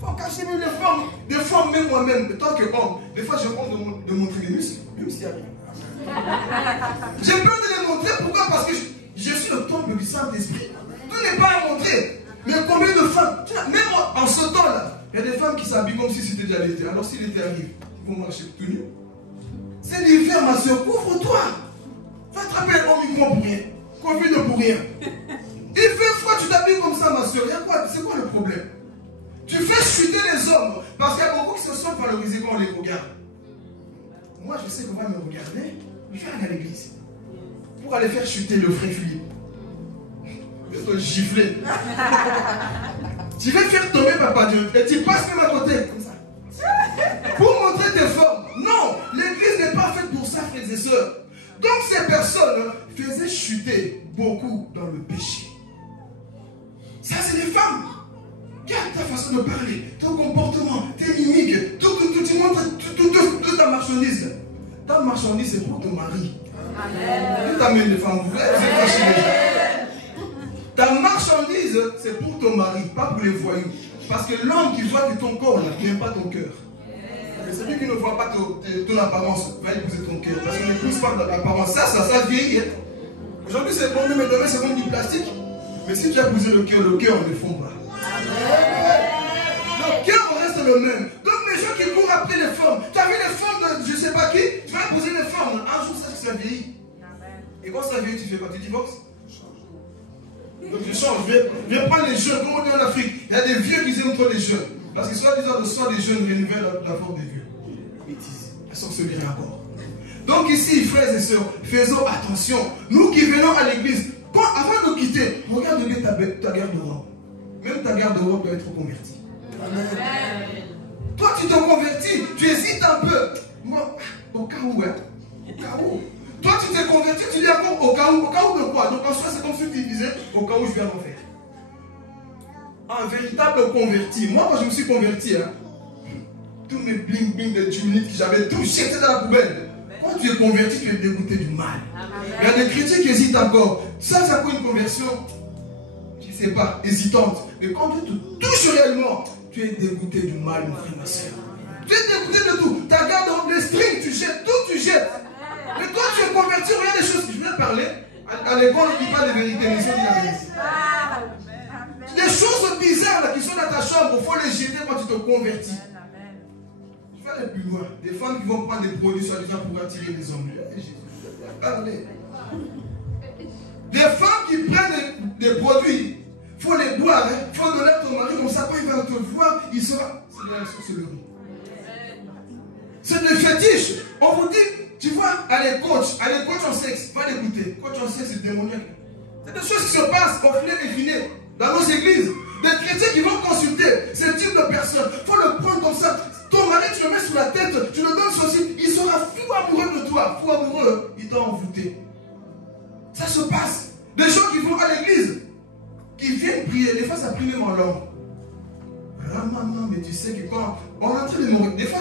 Faut cacher même les femmes. Des fois, même moi-même, tant qu'homme, des fois j'ai honte de montrer les muscles, même s'il y a rien. J'ai peur de les montrer, pourquoi? Parce que je suis le temple du Saint-Esprit. Tout n'est pas à montrer. Mais combien de femmes, même en ce temps-là, il y a des femmes qui s'habillent comme si c'était déjà l'été. Alors si l'été arrive, ils vont marcher tout nus. C'est l'hiver, ma soeur, couvre-toi. Va attraper un micro pour rien. Covid pour rien. Il fait froid, tu t'habilles comme ça, ma soeur. C'est quoi le problème? Tu fais chuter les hommes parce qu'il y a beaucoup qui se sentent valorisés quand on les regarde. Moi, je sais qu'on va me regarder. Je vais aller à l'église pour aller faire chuter le frère Philippe. Je vais te gifler. Tu vas faire tomber Papa Dieu et tu passes même à côté comme ça. Pour montrer tes formes. Non, l'église n'est pas faite pour ça, frères et sœurs. Donc ces personnes faisaient chuter beaucoup dans le péché. Ça, c'est les femmes. Regarde ta façon de parler, ton comportement, tes mimiques, tout montre ta marchandise. Ta marchandise, c'est pour ton mari. Tu t'amènes les femmes, vous êtes fâchés déjà. Ta marchandise, c'est pour ton mari, pas pour les voyous. Parce que l'homme qui voit que ton corps n'aime pas ton cœur. Mais celui qui ne voit pas ton apparence va épouser ton cœur. Parce qu'il n'épouse pas l'apparence. Ça vieillit. Aujourd'hui, c'est bon, mais demain, c'est comme du plastique. Mais si tu as épousé le cœur ne fond pas. Le cœur reste le même. Donc les gens qui courent après les femmes, tu as vu les femmes de je ne sais pas qui, tu vas épouser les femmes. Un jour ça vieillit. Et quand ça vieillit, tu fais quoi? Tu divorces? Donc je change, je vais prendre les jeunes, comme on dit en Afrique. Il y a des vieux qui aiment trop les jeunes. Parce que soi-disant le soir des jeunes renouvelle la force des vieux. Bêtise. Elles sont se virer encore. Donc ici, frères et sœurs, faisons attention. Nous qui venons à l'église, avant de quitter, regarde bien ta garde-robe. Même ta garde-robe doit être convertie. Amen. Toi, tu te convertis, tu hésites un peu. Moi, au cas où, hein? Au cas où. Toi, tu t'es converti, tu dis encore au cas où de quoi? Donc en soi, c'est comme si tu disais, au cas où je viens d'en faire. Un véritable converti. Moi, quand je me suis converti, hein, tous mes bling-bling de 10 minutes que j'avais tout jeté dans la poubelle. Quand tu es converti, tu es dégoûté du mal. Il y a des chrétiens qui hésitent encore. Ça quoi une conversion? Je ne sais pas, hésitante. Mais quand tu te touches réellement, tu es dégoûté du mal, mon frère, ma soeur. Tu es dégoûté de tout. Ta garde-robe, les strings, tu jettes, tout tu jettes. Mais toi, tu es converti, regarde les choses. Je viens de parler. À l'école, on ne dit pas les vérités, mais on dit la vérité. Des choses bizarres là, qui sont dans ta chambre, il faut les jeter quand tu te convertis. Je vais aller plus loin. Des femmes qui vont prendre des produits soi-disant pour attirer les hommes. Jésus, parler. Des femmes qui prennent des produits, il faut les boire, il faut donner à ton mari, comme ça, quand il va te voir, il sera. C'est de la sorcellerie. C'est des fétiches. On vous dit, tu vois, allez coach en sexe, va l'écouter. Coach en sexe, c'est démoniaque. C'est des choses qui se passent au filet et filet dans nos églises. Des chrétiens qui vont consulter ce type de personnes. Il faut le prendre comme ça. Ton mari, tu le mets sur la tête, tu le donnes ceci, il sera fou amoureux de toi. Fou amoureux, il t'a envoûté. Ça se passe. Des gens qui vont à l'église, qui viennent prier, des fois ça prie même en langue. Non, mais tu sais que quand on est en train de mourir, des fois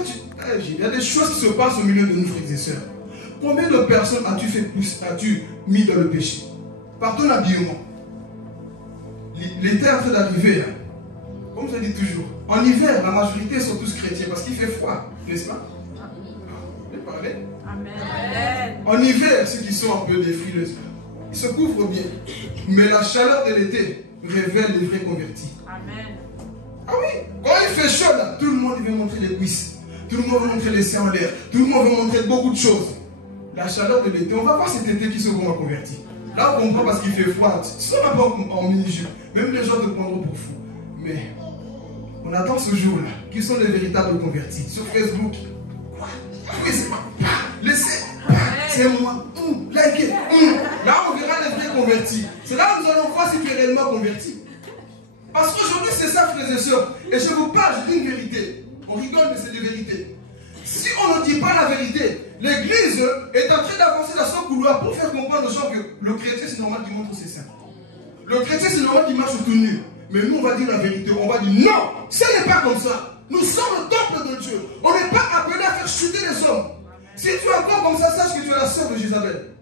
il y a des choses qui se passent au milieu de nous, frères et sœurs. Combien de personnes as-tu mis dans le péché? Par ton habillement. L'été est en train d'arriver, hein. Comme je dis toujours, en hiver, la majorité sont tous chrétiens parce qu'il fait froid, n'est-ce pas? Vous parlez? Amen. En hiver, ceux qui sont un peu des frileux, ils se couvrent bien. Mais la chaleur de l'été révèle les vrais convertis. Amen. Ah oui, quand il fait chaud, là, tout le monde veut montrer les cuisses. Tout le monde veut montrer les seins en l'air. Tout le monde veut montrer beaucoup de choses. La chaleur de l'été, on va voir cet été qui se vont convertir. Là, on comprend parce qu'il fait froid. Ça va pas en mini-jupe. Même les gens te prendront pour fou. Mais on attend ce jour-là. Qui sont les véritables convertis? Sur Facebook. Quoi? Oui, c'est pas. Laissez. C'est moi. Likez. Là, on verra les vrais convertis. C'est là où nous allons voir si tu es réellement converti. Parce qu'aujourd'hui, c'est ça, frères et sœurs. Et je vous parle, je dis une vérité. On rigole, mais c'est des vérités. Si on ne dit pas la vérité, l'Église est en train d'avancer dans son couloir pour faire comprendre aux gens que le chrétien, c'est normal qu'il montre ses seins. Le chrétien, c'est normal qu'il marche tout nu. Mais nous, on va dire la vérité. On va dire non, ce n'est pas comme ça. Nous sommes le temple de Dieu. On n'est pas appelé à faire chuter les hommes. Si tu es encore comme ça, sache que tu es la sœur de Jézabel,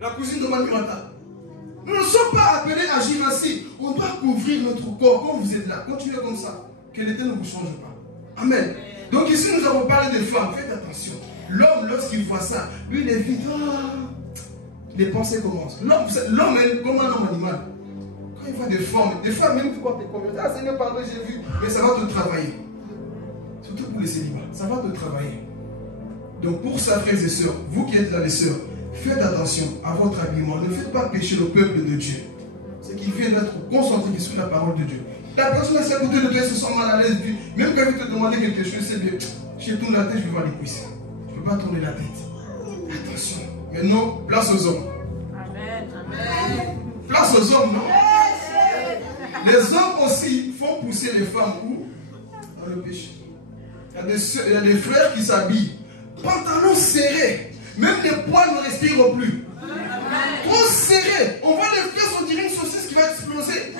la cousine de Manurata. Nous ne sommes pas appelés à agir ainsi. On doit couvrir notre corps comme vous êtes là. Continuez comme ça. Que l'été ne vous change pas. Amen. Donc ici, nous avons parlé des femmes. Faites attention. L'homme, lorsqu'il voit ça, lui, il est vite. Les pensées commencent. L'homme est comme un homme animal. Quand il voit des femmes même tu vois tes convertis. Ah Seigneur, pardon, j'ai vu. Mais ça va te travailler. Surtout pour les célibats. Ça va te travailler. Donc pour ça, frères et sœurs, vous qui êtes là, les sœurs, faites attention à votre habillement. Ne faites pas pécher le peuple de Dieu. C'est qu'il vient d'être concentré sur la parole de Dieu. La personne à côté de toi se sent mal à l'aise. Même quand il veut te demander quelque chose, c'est bien. Je tourne la tête, je vais voir les cuisses. Je ne peux pas tourner la tête. Attention. Maintenant, place aux hommes. Amen. Place aux hommes, non? Les hommes aussi font pousser les femmes où? Dans le péché. Il y a des frères qui s'habillent. Pantalons serrés. Même les poils ne respirent plus. Trop serré. On voit les fesses, on dirait une saucisse qui va exploser.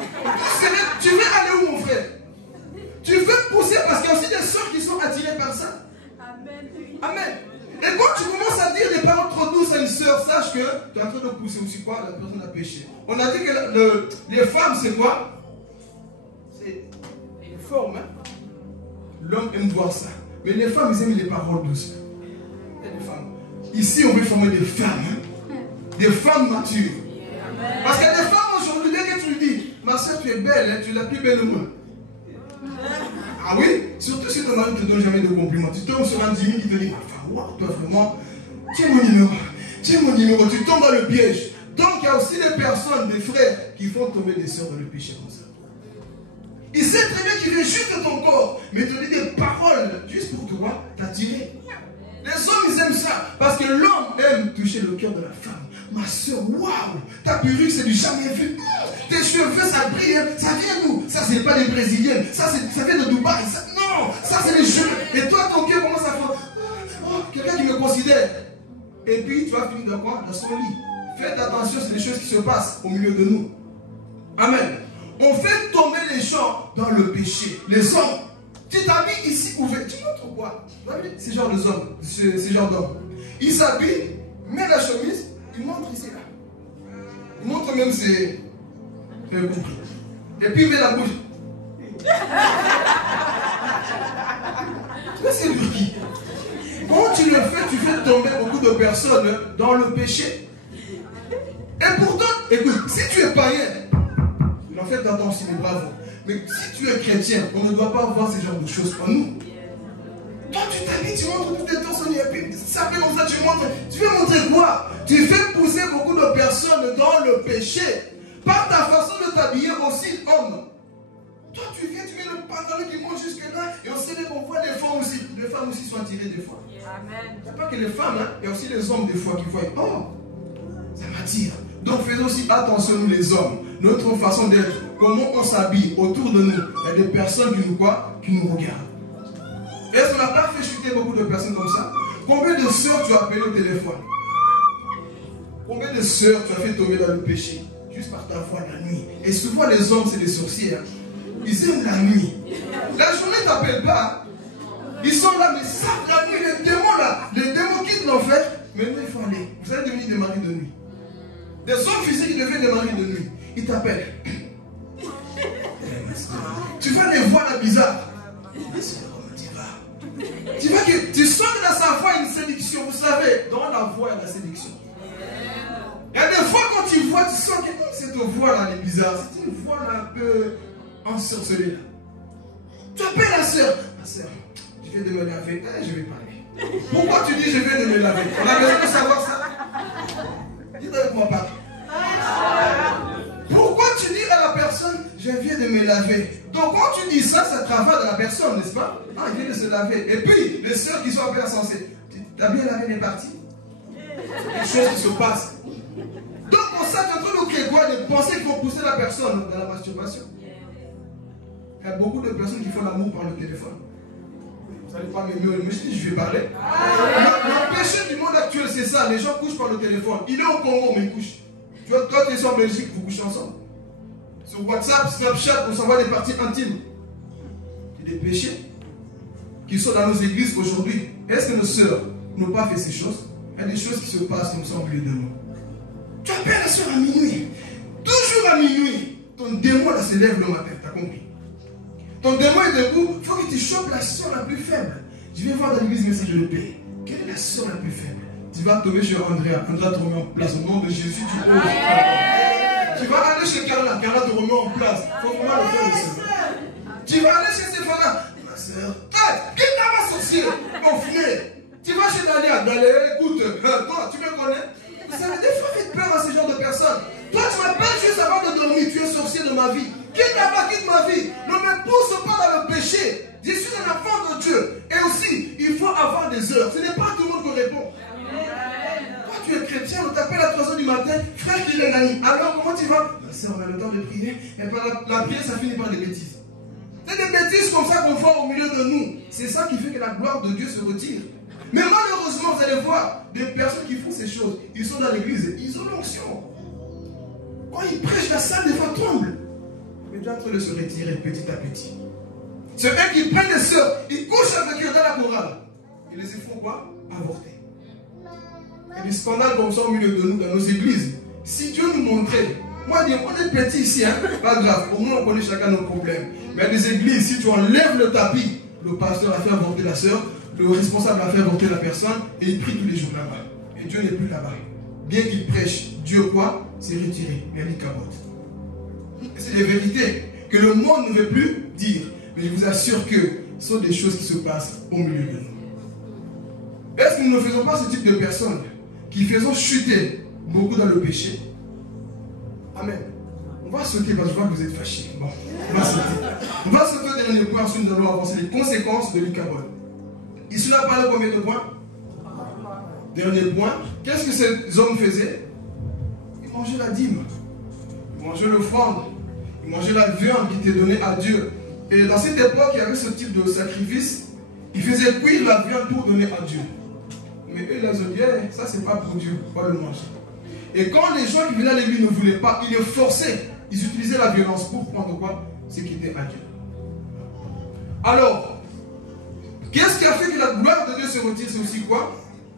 Tu veux aller où, mon frère? Tu veux pousser parce qu'il y a aussi des sœurs qui sont attirées par ça. Amen. Et quand tu commences à dire des paroles trop douces à une sœur, sache que tu es en train de pousser aussi quoi? La personne a péché. On a dit que les femmes, c'est quoi? C'est une forme. Hein? L'homme aime voir ça. Mais les femmes, ils aiment les paroles douces. Et les femmes. Ici, on veut former des femmes. Hein? Des femmes matures. Parce qu'il y a des femmes aujourd'hui, dès que tu lui dis, ma soeur, tu es belle, hein, tu es la plus belle au monde. Ah oui? Surtout si ton mari ne te donne jamais de compliments. Tu tombes sur un Jimmy qui te dit, enfin, wow, toi vraiment, tu es mon numéro. Tu es mon numéro. Tu tombes dans le piège. Donc il y a aussi des personnes, des frères, qui font tomber des sœurs dans le péché comme ça. Il sait très bien qu'il vient juste de ton corps, mais te dit des paroles juste pour toi t'attirer. Les hommes, ils aiment ça, parce que l'homme aime toucher le cœur de la femme. Ma soeur, waouh, ta perruque, c'est du jamais vu. Tes cheveux, ça brille, ça vient d'où? Ça, c'est pas des Brésiliennes, ça vient de Dubaï. Ça, non, ça, c'est les cheveux. Et toi, ton cœur commence à faire, oh, quelqu'un qui me considère. Et puis, tu vas finir dans quoi? Dans son lit. Faites attention, c'est des choses qui se passent au milieu de nous. Amen. On fait tomber les gens dans le péché. Les hommes, tu t'habilles ici ouvert. Tu montres quoi? C'est genre les hommes, c'est genre d'hommes. Ils s'habillent, met la chemise, ils montrent ici là. Ils montrent même ses. Et puis il met la bouche. Tu vois, c'est Burki. Quand tu le fais, tu fais tomber beaucoup de personnes dans le péché. Et pourtant, écoute, si tu es païen, en fait, attention, mais bravo. Mais si tu es chrétien, on ne doit pas voir ce genre de choses en nous. Toi, tu t'habilles, tu montres toutes tes torsions, et puis ça fait comme ça, tu montres. Tu veux montrer quoi? Tu fais pousser beaucoup de personnes dans le péché. Par ta façon de t'habiller aussi, homme. Toi, tu viens, tu mets le pantalon qui monte jusque-là. Et on sait qu'on voit des femmes aussi. Les femmes aussi sont attirées des fois. Amen. Il n'y a pas que les femmes, hein. Il y a aussi les hommes des fois qui voient. Oh, ça m'attire. Donc faisons aussi attention, nous les hommes. Notre façon d'être, comment on s'habille autour de nous. Il y a des personnes qui nous quoi? Qui nous regardent. Est-ce qu'on n'a pas fait chuter beaucoup de personnes comme ça? Combien de sœurs tu as appelé au téléphone? Combien de sœurs tu as fait tomber dans le péché? Juste par ta voix la nuit. Et souvent les hommes c'est des sorciers. Hein. Ils aiment la nuit. La journée ne t'appelle pas. Ils sont là, mais ça, la nuit, les démons là, les démons quittent l'enfer. Maintenant il faut aller. Vous allez devenir des maris de nuit. Des hommes physiques qui deviennent des maris de nuit. Ils t'appellent. Tu fais des voix là bizarres. Tu vois que tu sens que dans sa voix une séduction. Vous savez, dans la voix il y a la séduction. Il y a des fois quand tu vois, tu sens que cette voix là elle est bizarre. C'est une voix là un peu ensorcelée là. Tu appelles la soeur. Ma soeur, je viens de me laver. Je vais parler. Pourquoi tu dis je viens de me laver? On a besoin de savoir ça. Dites avec moi pas. Pourquoi tu dis à la personne je viens de me laver? Donc quand tu dis ça, ça travaille dans la personne, n'est-ce pas? Ah, il vient de se laver. Et puis, les soeurs qui sont un peu insensées. T'as bien lavé les parties? Quelque chose qui se passe. Donc pour ça, tu es en train de créer quoi? Des pensées qui vont pousser la personne dans la masturbation. Il y a beaucoup de personnes qui font l'amour par le téléphone. Vous n'allez pas m'aimer, mais je vais parler. Le péché du monde actuel, c'est ça. Les gens couchent par le téléphone. Il est au Congo, mais il couche. Tu vois, toi, tu es en Belgique, vous couchez ensemble. Sur WhatsApp, Snapchat, on s'envoie des parties intimes. Il y a des péchés qui sont dans nos églises aujourd'hui. Est-ce que nos sœurs n'ont pas fait ces choses? Il y a des choses qui se passent comme ça au milieu de nous. Tu appelles la soeur à minuit. Toujours à minuit. Ton démon là, se lève le matin, t'as compris? Ton démon est debout, il faut que tu chopes la soeur la plus faible. Je vais voir dans l'église, mais si je le paye. Quelle est la soeur la plus faible? Tu vas tomber chez Andrea. Andrea te remet en place. Au nom de Jésus, tu oses. Tu vas aller chez Carla. Carla te remet en place. Il faut vraiment le faire, le Seigneur. Tu vas aller chez Stéphana. Ma soeur. Qui t'a pas sorcier? Confiné. Tu vas chez Dalia. Dalia, écoute. Toi, tu me connais? Vous savez, des fois, faites peur à ce genre de personnes. Toi, tu m'appelles juste avant de dormir. Tu es sorcier de ma vie. Quitte ma vie. Ne me pousse pas dans le péché. Je suis un enfant de Dieu. Et aussi, il faut avoir des heures. Ce n'est pas tout le monde qui répond. Toi, tu es chrétien, on t'appelle à 3h du matin. Frère Kilengani. Alors, comment tu vas? Ma soeur, on a le temps de prier. Et puis la prière, ça finit par des bêtises. C'est des bêtises comme ça qu'on voit au milieu de nous. C'est ça qui fait que la gloire de Dieu se retire. Mais malheureusement, vous allez voir des personnes qui font ces choses. Ils sont dans l'église, ils ont l'onction. Quand ils prêchent, la salle des fois tremble. Mais Dieu est en train de se retirer petit à petit. C'est eux qui prennent les sœurs, ils couchent avec eux dans la chorale. Ils les font quoi? Avorter. Il y a des scandales comme ça au milieu de nous, dans nos églises. Si Dieu nous montrait, moi, on est petit ici, hein? Pas grave, au moins on connaît chacun nos problèmes. Mais il y a des églises, si tu enlèves le tapis, le pasteur a fait avorter la sœur, le responsable a fait avorter la personne, et il prie tous les jours là-bas. Et Dieu n'est plus là-bas. Bien qu'il prêche, Dieu quoi? C'est retiré. Mais il cabote. Et c'est des vérités que le monde ne veut plus dire. Mais je vous assure que ce sont des choses qui se passent au milieu de nous. Est-ce que nous ne faisons pas ce type de personnes qui faisons chuter beaucoup dans le péché? Amen. On va sauter parce que je vois que vous êtes fâchés. Bon, on va sauter. On va sauter au dernier point, ensuite nous allons avancer les conséquences de l'icabod. Ici, on a parlé combien de points? Dernier point. Qu'est-ce que ces hommes faisaient? Ils mangeaient la dîme. Ils mangeaient l'offrande. Ils mangeaient la viande qui était donnée à Dieu. Et dans cette époque, il y avait ce type de sacrifice. Ils faisaient cuire la viande pour donner à Dieu. Mais eux, ils ont dit, ça c'est pas pour Dieu, il faut pas le manger. Et quand les gens qui venaient à l'église ne voulaient pas, ils les forçaient. Ils utilisaient la violence pour prendre quoi? Ce qui était à Dieu. Alors, qu'est-ce qui a fait que la gloire de Dieu se retire? C'est aussi quoi?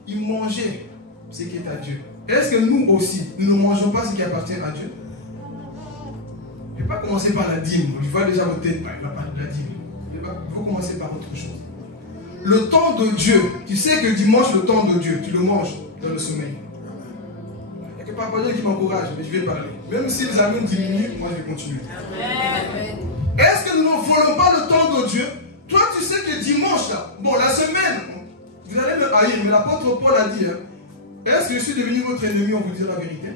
Ils mangeaient ce qui est à Dieu. Est-ce que nous aussi, nous ne mangeons pas ce qui appartient à Dieu? Je ne vais pas commencer par la dîme. Je vois déjà votre tête, la part de la dîme. Il faut commencer par autre chose. Le temps de Dieu. Tu sais que dimanche, le temps de Dieu, tu le manges dans le sommeil. Il n'y a que Papa Dieu qui m'encourage, mais je vais parler. Même si les amis diminuent, moi je vais continuer. Est-ce que nous ne volons pas le temps de Dieu? Toi, tu sais que dimanche, là, bon, la semaine, vous allez me haïr, mais l'apôtre Paul a dit, est-ce si je suis devenu votre ennemi, on vous dit la vérité?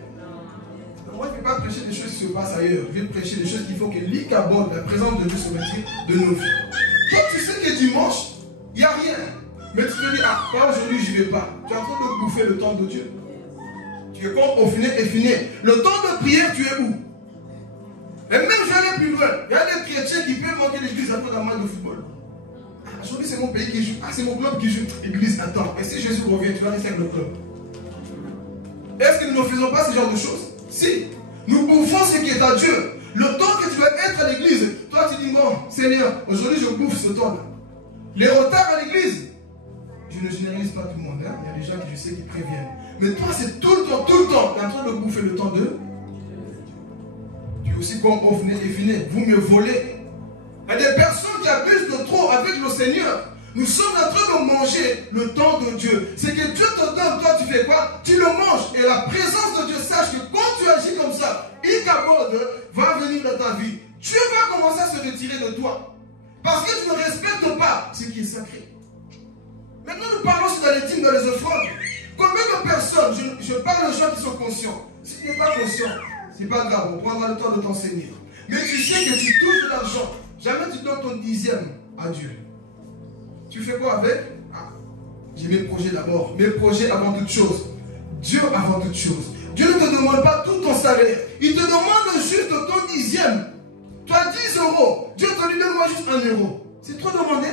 Moi, je ne vais pas prêcher des choses qui se passent ailleurs. Je vais prêcher des choses qu'il faut que l'Ikabod, la présence de Dieu, se retire de nos vies. Toi, tu sais que dimanche, il n'y a rien. Mais tu te dis, ah, pas aujourd'hui, je n'y vais pas. Tu es en train de bouffer le temps de Dieu. Tu es comme au final et fini. Le temps de prière, tu es où? Et même, je vais aller plus loin. Il y a des chrétiens qui peuvent manquer l'église à cause d'un match de football. Aujourd'hui, c'est mon pays qui joue. Ah, c'est mon club qui joue. Église, attends. Et si Jésus revient, tu vas rester avec le club. Est-ce que nous ne faisons pas ce genre de choses? Si. Nous bouffons ce qui est à Dieu. Le temps que tu vas être à l'église, toi, tu dis, bon, Seigneur, aujourd'hui, je bouffe ce temps-là. Les retards à l'église, je ne généralise pas tout le monde. Hein? Il y a des gens qui, je sais, qui préviennent. Mais toi, c'est tout le temps, tu es en train de bouffer le temps de... Tu es aussi comme on venait et fini. Vous me volez. Il y a des personnes qui abusent de trop avec le Seigneur. Nous sommes en train de manger le temps de Dieu. C'est que Dieu te donne, toi tu fais quoi? Tu le manges. Et la présence de Dieu, sache que quand tu agis comme ça, Ikabod va venir dans ta vie. Dieu va commencer à se retirer de toi. Parce que tu ne respectes pas ce qui est sacré. Maintenant nous parlons sur les dîmes, dans les offrandes. Combien de personnes, je parle aux gens qui sont conscients. Si tu n'es pas conscient, c'est pas grave, on prendra le temps de t'enseigner. Mais tu sais que tu touches de l'argent. Jamais tu donnes ton 10e à Dieu. Tu fais quoi avec? Ah, j'ai mes projets d'abord. Mes projets avant toute chose. Dieu avant toute chose. Dieu ne te demande pas tout ton salaire. Il te demande juste ton 10e. Tu as 10 euros. Dieu te lui donne moi juste 1 euro. C'est trop demandé.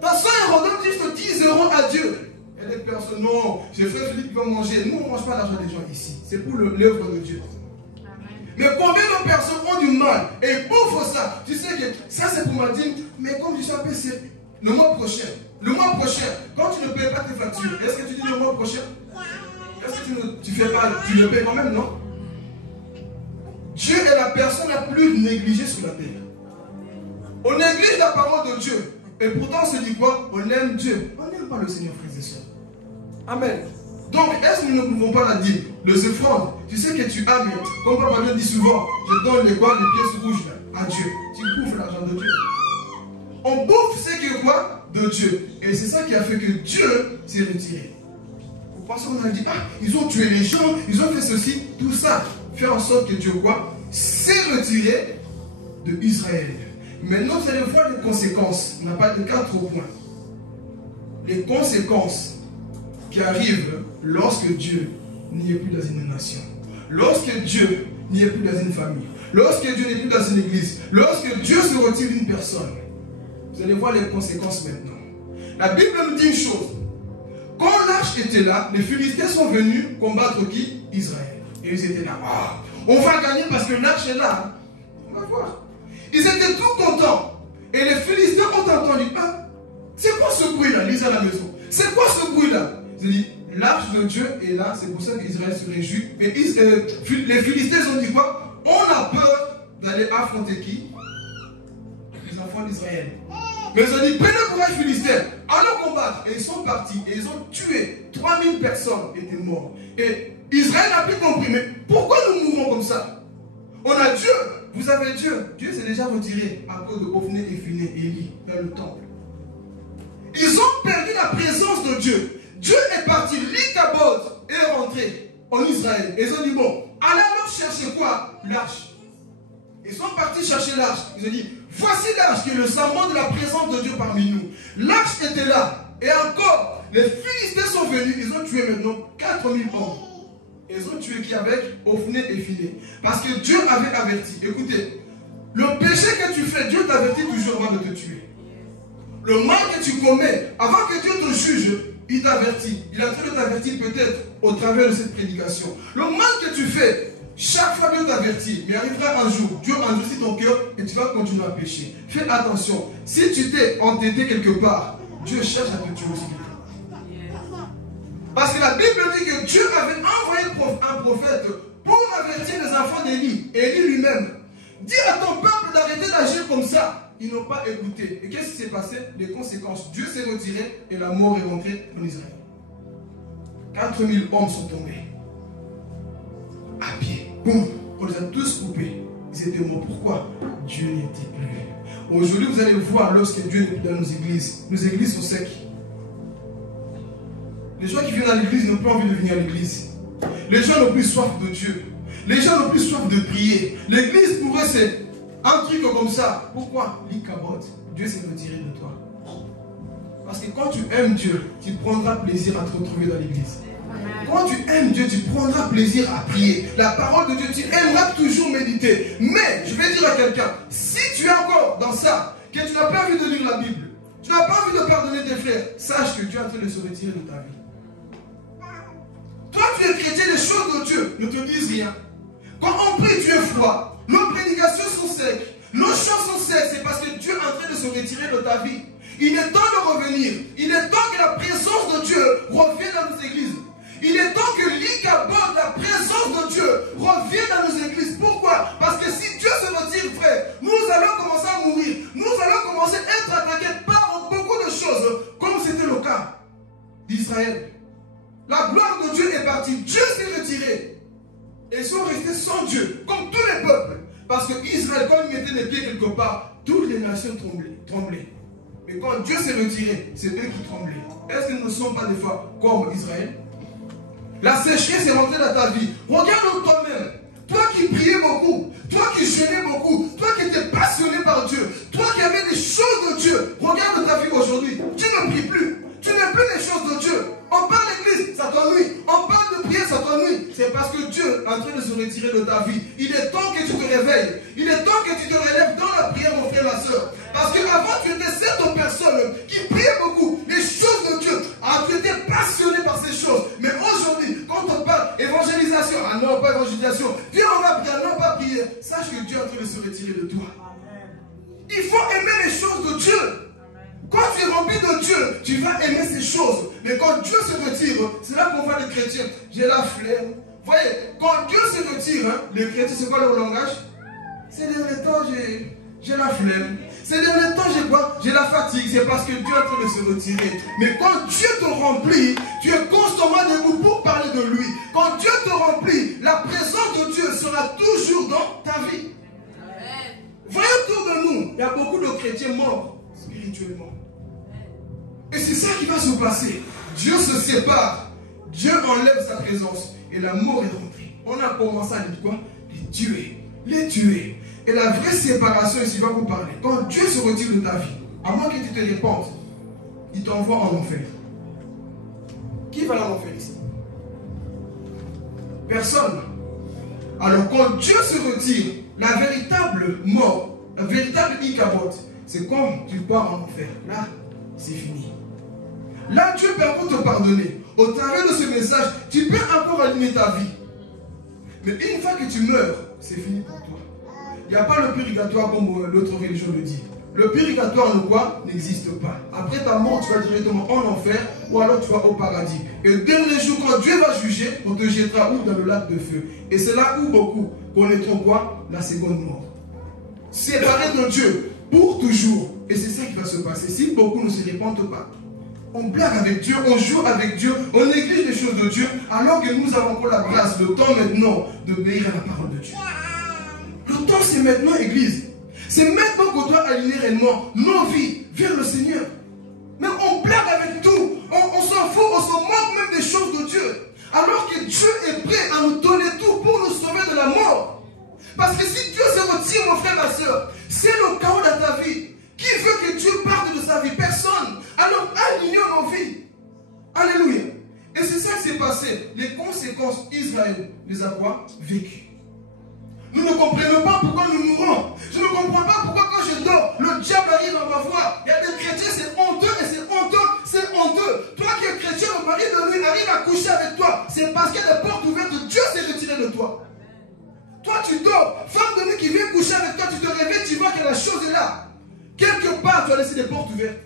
Tu as 100 euros, donne juste 10 euros à Dieu. Il y a des personnes, non, j'ai fait Philippe qui va manger. Nous, on ne mange pas l'argent des gens ici. C'est pour l'œuvre de Dieu. Mais combien de personnes ont du mal et bouffent ça? Tu sais que ça c'est pour ma dîme, mais comme je suis un peu sérieux, le mois prochain, quand tu ne payes pas tes factures, est-ce que tu dis le mois prochain? Est-ce que tu fais pas, tu le payes quand même, non? Dieu est la personne la plus négligée sur la terre. On néglige la parole de Dieu. Et pourtant on se dit quoi? On aime Dieu. On n'aime pas le Seigneur, frères et sœurs. Amen. Donc, est-ce que nous ne pouvons pas la dire? Les offrandes, tu sais que tu as, mais comme Papa Dieu dit souvent, je donne les pièces rouges là, à Dieu. Tu bouffes l'argent de Dieu. On bouffe ce qui est quoi? De Dieu. Et c'est ça qui a fait que Dieu s'est retiré. Vous pensez qu'on a dit, ah, ils ont tué les gens, ils ont fait ceci, tout ça. Faire en sorte que Dieu quoi? S'est retiré de Israël. Maintenant, vous allez voir les conséquences. On n'a pas de 4 points. Les conséquences qui arrivent lorsque Dieu n'y est plus dans une nation, lorsque Dieu n'y est plus dans une famille, lorsque Dieu n'est plus dans une église, lorsque Dieu se retire d'une personne. Vous allez voir les conséquences maintenant. La Bible nous dit une chose. Quand l'arche était là, les Philistins sont venus combattre qui? Israël. Et ils étaient là. Ah, on va gagner parce que l'arche est là. On va voir. Ils étaient tout contents. Et les Philistins ont entendu. Ah, c'est quoi ce bruit-là? Lisez à la maison. C'est quoi ce bruit-là? Ils ont dit, l'arche de Dieu est là. C'est pour ça qu'Israël se réjouit. Et les Philistins ont dit quoi? On a peur d'aller affronter qui? Les enfants d'Israël. Mais ils ont dit, prenez le courage Philistins, allons combattre. Et ils sont partis. Et ils ont tué 3000 personnes étaient mortes. Et Israël n'a plus compris. Mais pourquoi nous mourons comme ça? On a Dieu. Vous avez Dieu. Dieu s'est déjà retiré à cause de Ophné et Phiné et Élie dans le temple. Ils ont perdu la présence de Dieu. Dieu est parti. L'Ikabod est rentré en Israël. Et ils ont dit, bon, allez alors chercher quoi? L'arche. Ils sont partis chercher l'arche. Ils ont dit, voici l'arche qui est le symbole de la présence de Dieu parmi nous. L'arche était là. Et encore, les Philistins sont venus. Ils ont tué maintenant 4000 hommes. Ils ont tué qui avec? Ophné et Phiné. Parce que Dieu avait averti. Écoutez, le péché que tu fais, Dieu t'avertit toujours avant de te tuer. Le mal que tu commets, avant que Dieu te juge, il t'avertit. Il est en train de t'avertir peut-être au travers de cette prédication. Le mal que tu fais, chaque fois Dieu t'avertit. Mais il arrivera un jour, Dieu endurcit ton cœur et tu vas continuer à pécher. Fais attention. Si tu t'es entêté quelque part, Dieu cherche à te tuer aussi. Parce que la Bible dit que Dieu avait envoyé un prophète pour avertir les enfants d'Élie. Élie lui-même. Dis à ton peuple d'arrêter d'agir comme ça. Ils n'ont pas écouté. Et qu'est-ce qui s'est passé? Les conséquences. Dieu s'est retiré et la mort est rentrée en Israël. 4000 hommes sont tombés. À pied. Boum. On les a tous coupés. Ils étaient morts. Pourquoi? Dieu n'y était plus. Aujourd'hui, vous allez voir, lorsque Dieu n'est plus dans nos églises sont secs. Les gens qui viennent à l'église n'ont plus envie de venir à l'église. Les gens n'ont plus soif de Dieu. Les gens n'ont plus soif de prier. L'église pour eux c'est un truc comme ça. Pourquoi? L'icabot, Dieu s'est retiré de toi. Parce que quand tu aimes Dieu, tu prendras plaisir à te retrouver dans l'église. Quand tu aimes Dieu, tu prendras plaisir à prier. La parole de Dieu, tu aimeras toujours méditer. Mais, je vais dire à quelqu'un, si tu es encore dans ça, que tu n'as pas envie de lire la Bible, tu n'as pas envie de pardonner tes frères, sache que Dieu est en train de se retirer de ta vie. Toi, tu es chrétien, les choses de Dieu ne te disent rien. Quand on prie, tu es froid. Nos prédications sont secs. Nos chants sont secs. C'est parce que Dieu est en train de se retirer de ta vie. Il est temps de revenir. Il est temps que la présence de Dieu revienne dans nos églises. Il est temps que l'icabod, la présence de Dieu, revienne dans nos églises. Pourquoi? Parce que si Dieu se retire, frère, nous allons commencer à mourir. Nous allons commencer à être attaqués par beaucoup de choses, comme c'était le cas d'Israël. La gloire de Dieu est partie. Dieu s'est retiré. Et ils sont restés sans Dieu, comme tous les peuples. Parce que Israël, quand il mettait les pieds quelque part, toutes les nations tremblaient. Mais quand Dieu s'est retiré, c'est eux qui tremblaient. Est-ce que nous ne sommes pas des fois comme Israël? La sécheresse est rentrée dans ta vie. Regarde toi-même. Toi qui priais beaucoup, toi qui jeûnais beaucoup, toi qui étais passionné par Dieu, toi qui avais des choses de Dieu. Regarde ta vie aujourd'hui. Tu ne pries plus. Tu n'as plus les choses de Dieu. On parle d'église, ça t'ennuie. On parle de prière, ça t'ennuie. C'est parce que Dieu est en train de se retirer de ta vie. Il est temps que tu te réveilles. Il est temps que tu te relèves dans la prière, mon frère, ma soeur. Parce qu'avant, tu étais cette personne qui priait beaucoup. Les choses de Dieu. Ah, tu étais passionné par ces choses. Mais aujourd'hui, quand on parle évangélisation, ah non, pas évangélisation. Viens, on va prier, non, pas prier. Sache que Dieu est en train de se retirer de toi. Il faut aimer les choses de Dieu. Quand tu es rempli de Dieu, tu vas aimer ces choses. Mais quand Dieu se retire, c'est là qu'on voit les chrétiens. J'ai la flemme. Vous voyez, quand Dieu se retire, les chrétiens, c'est quoi leur langage? Ces derniers temps, j'ai la flemme. Ces derniers temps, j'ai quoi? J'ai la fatigue. C'est parce que Dieu est en train de se retirer. Mais quand Dieu te remplit, tu es constamment debout pour parler de lui. Quand Dieu te remplit, la présence de Dieu sera toujours dans ta vie. Voyez autour de nous, il y a beaucoup de chrétiens morts spirituellement. Et c'est ça qui va se passer. Dieu se sépare. Dieu enlève sa présence. Et la mort est rentrée. On a commencé à dire quoi? Les tuer. Les tuer. Et la vraie séparation, ici, va vous parler. Quand Dieu se retire de ta vie, à moins que tu te répandes, il t'envoie en enfer. Qui va en enfer ici? Personne. Alors quand Dieu se retire, la véritable mort, la véritable ikabot, c'est quand tu pars en enfer. Là, c'est fini. Là, Dieu peut encore te pardonner. Au travers de ce message, tu peux encore allumer ta vie. Mais une fois que tu meurs, c'est fini pour toi. Il n'y a pas le purgatoire comme l'autre religion le dit. Le purgatoire, n'existe pas. Après ta mort, tu vas directement en enfer ou alors tu vas au paradis. Et le dernier jour, quand Dieu va juger, on te jettera où? Dans le lac de feu. Et c'est là où beaucoup connaîtront quoi? La seconde mort. Séparés de Dieu pour toujours. Et c'est ça qui va se passer. Si beaucoup ne se répandent pas, on blague avec Dieu, on joue avec Dieu, on néglige les choses de Dieu, alors que nous avons encore la grâce, le temps maintenant d'obéir à la parole de Dieu. Le temps, c'est maintenant, Église. C'est maintenant qu'on doit aligner réellement nos vies vers le Seigneur. Mais on blague avec tout. On s'en fout, on se moque même des choses de Dieu. Alors que Dieu est prêt à nous donner tout pour nous sauver de la mort. Parce que si Dieu se retire, mon frère, ma soeur, c'est le chaos dans ta vie. Qui veut que Dieu parte de sa vie? Personne. Alors alignons nos vies. Alléluia. Et c'est ça qui s'est passé. Les conséquences, Israël les a quoi? Vécues. Nous ne comprenons pas pourquoi nous mourons. Je ne comprends pas pourquoi quand je dors, le diable arrive à ma voix. Il y a des chrétiens, c'est honteux et c'est honteux, c'est honteux. Toi qui es chrétien, le mari de lui arrive à coucher avec toi. C'est parce qu'il y a des portes ouvertes, Dieu s'est retiré de toi. Toi tu dors, femme de nuit qui vient coucher avec toi, tu te réveilles, tu vois que la chose est là. Quelque part, tu as laissé des portes ouvertes.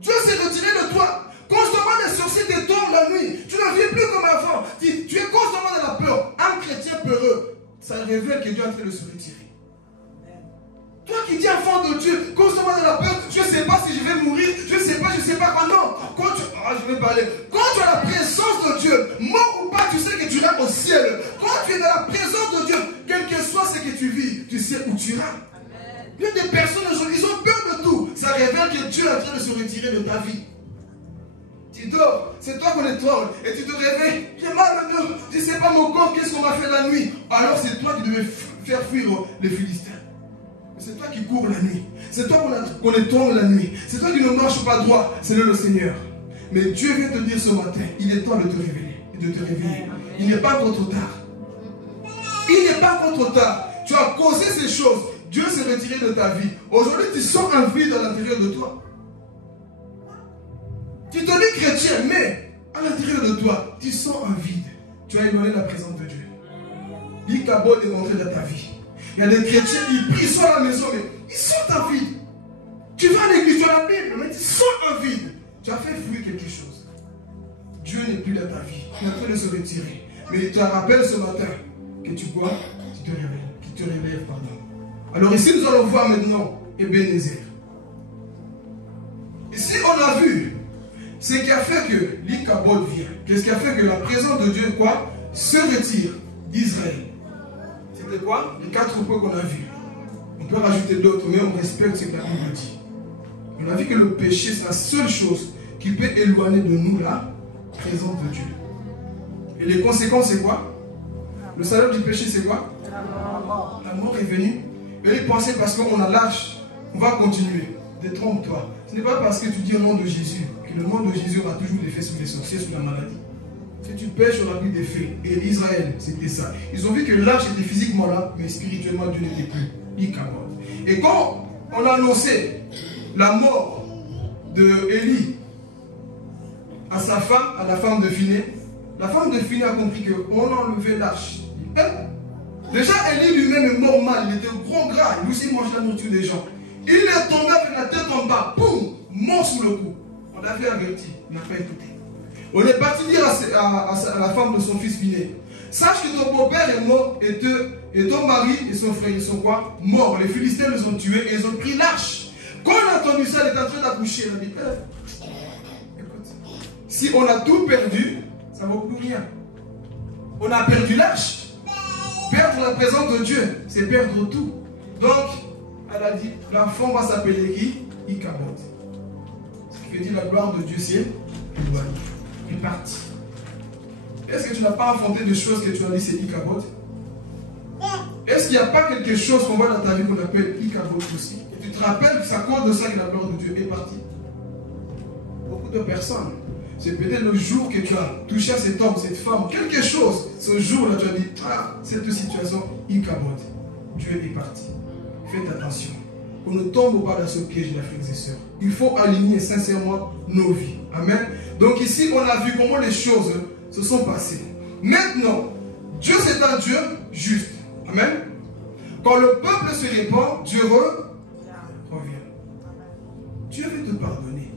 Dieu s'est retiré de toi. Constamment les sorciers te tombent la nuit. Tu ne vis plus comme avant. Tu es constamment dans la peur. Un chrétien peureux, ça révèle que Dieu est en train de se retirer. Toi qui dis enfant de Dieu, constamment dans la peur, je ne sais pas si je vais mourir, je ne sais pas quoi. Non, quand tu... je vais parler. Quand tu as la présence de Dieu, mort ou pas, tu sais que tu iras au ciel. Quand tu es dans la présence de Dieu, quel que soit ce que tu vis, tu sais où tu iras. Il y a des personnes aujourd'hui, ils ont peur de tout. Ça révèle que Dieu est en train de se retirer de ta vie. Tu dors, c'est toi qu'on étrangle. Et tu te réveilles, j'ai mal au dos, je ne sais pas mon corps, qu'est-ce qu'on m'a fait la nuit. Alors c'est toi qui devais faire fuir les Philistins. C'est toi qui cours la nuit. C'est toi qu'on étrangle la nuit. C'est toi qui ne marche pas droit. C'est le Seigneur. Mais Dieu vient te dire ce matin, il est temps de te révéler et de te réveiller. Il n'est pas encore trop tard. Il n'est pas encore trop tard. Tu as causé ces choses. Dieu s'est retiré de ta vie. Aujourd'hui, tu sens un vide à l'intérieur de toi. Tu te dis chrétien, mais à l'intérieur de toi, tu sens un vide. Tu as éloigné la présence de Dieu. L'Ikabod est rentré dans ta vie. Il y a des chrétiens, ils prient, sont à la maison, mais ils sentent un vide. Tu vas à l'église, tu as la Bible, mais tu sens un vide. Tu as fait fuir quelque chose. Dieu n'est plus dans ta vie. Il est en train de se retirer. Mais il te rappelle ce matin que tu bois, tu te réveilles. Qui te réveille, pardon. Alors ici, nous allons voir maintenant Ebenezer. Ici, on a vu ce qui a fait que l'Ikabod vient. Qu'est-ce qui a fait que la présence de Dieu, quoi, se retire d'Israël. C'était quoi? Les 4 points qu'on a vus. On peut rajouter d'autres, mais on respecte ce que la Bible dit. On a vu que le péché, c'est la seule chose qui peut éloigner de nous la présence de Dieu. Et les conséquences, c'est quoi? Le salaire du péché, c'est quoi? La mort est venue. Et ils pensaient parce qu'on a l'âge, on va continuer. Détrompe-toi. Ce n'est pas parce que tu dis au nom de Jésus que le nom de Jésus aura toujours des effets sur les sorciers, sur la maladie. Si tu pêches, on a plus d'effets. Et Israël, c'était ça. Ils ont vu que l'âge était physiquement là, mais spirituellement, Dieu n'était plus. Ikabod. Et quand on a annoncé la mort de Élie à sa femme, à la femme de Phiné, la femme de Phiné a compris qu'on enlevait l'arche. Déjà, Élie lui-même est mort mal, il était gros gras, il aussi mangeait la nourriture des gens. Il est tombé avec la tête en bas, boum, mort sous le cou. On l'avait averti, il n'a pas écouté. On est parti dire à la femme de son fils Phiné, sache que ton beau-père est mort et ton mari et son frère, ils sont quoi? Morts. Les Philistins les ont tués et ils ont pris l'arche. Quand on a entendu ça, elle est en train d'accoucher. Elle a dit, écoute, si on a tout perdu, ça ne vaut plus rien. On a perdu l'arche. Perdre la présence de Dieu, c'est perdre tout. Donc, elle a dit, l'enfant va s'appeler qui? Ikabod. Ce qui veut dire la gloire de Dieu, c'est éloigné. Il est parti. Est-ce que tu n'as pas affronté des choses que tu as dit, c'est Ikabod? Est-ce qu'il n'y a pas quelque chose qu'on voit dans ta vie qu'on appelle Ikabod aussi? Et tu te rappelles que c'est à cause de ça que la gloire de Dieu est partie? Beaucoup de personnes. C'est peut-être le jour que tu as touché à cet homme, cette femme, quelque chose. Ce jour-là, tu as dit, ah, cette situation, Ikabod. Dieu est parti. Faites attention. On ne tombe pas dans ce piège, mes frères et sœurs. Il faut aligner sincèrement nos vies. Amen. Donc ici, on a vu comment les choses se sont passées. Maintenant, Dieu c'est un Dieu juste. Amen. Quand le peuple se répand, Dieu revient. Dieu veut te pardonner.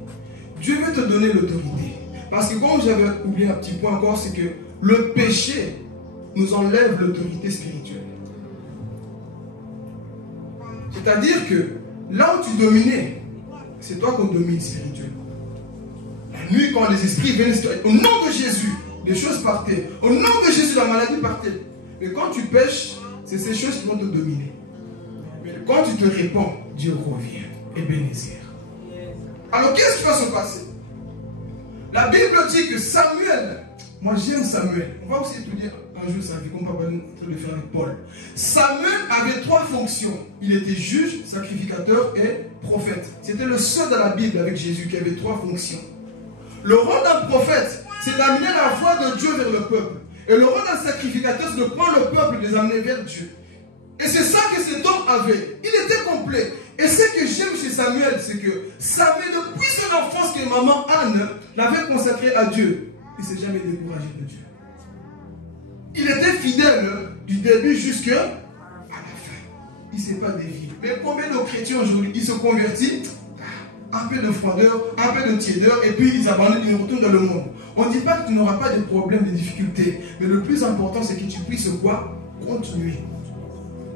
Dieu veut te donner l'autorité. Parce que comme j'avais oublié un petit point encore, c'est que le péché nous enlève l'autorité spirituelle. C'est-à-dire que là où tu dominais, c'est toi qu'on domine spirituellement. La nuit, quand les esprits viennent, au nom de Jésus, les choses partaient. Au nom de Jésus, la maladie partait. Mais quand tu pêches, c'est ces choses qui vont te dominer. Mais quand tu te répands, Dieu revient. Ebenezer. Alors qu'est-ce qui va se passer? La Bible dit que Samuel, moi j'aime Samuel, on va aussi étudier un jour sa vie, comme papa est en train de faire avec Paul. Samuel avait 3 fonctions. Il était juge, sacrificateur et prophète. C'était le seul dans la Bible avec Jésus qui avait 3 fonctions. Le rôle d'un prophète, c'est d'amener la voix de Dieu vers le peuple. Et le rôle d'un sacrificateur, c'est de prendre le peuple et de les amener vers Dieu. Et c'est ça que cet homme avait. Il était complet. Et ce que j'aime chez Samuel, c'est que Samuel, depuis son enfance, que maman Anne l'avait consacré à Dieu, il ne s'est jamais découragé de Dieu. Il était fidèle du début jusqu'à la fin. Il ne s'est pas dévié. Mais combien de chrétiens aujourd'hui, ils se convertissent, un peu de froideur, un peu de tiédeur, et puis ils abandonnent, ils retournent dans le monde. On ne dit pas que tu n'auras pas de problèmes, de difficultés, mais le plus important, c'est que tu puisses quoi? Continuer.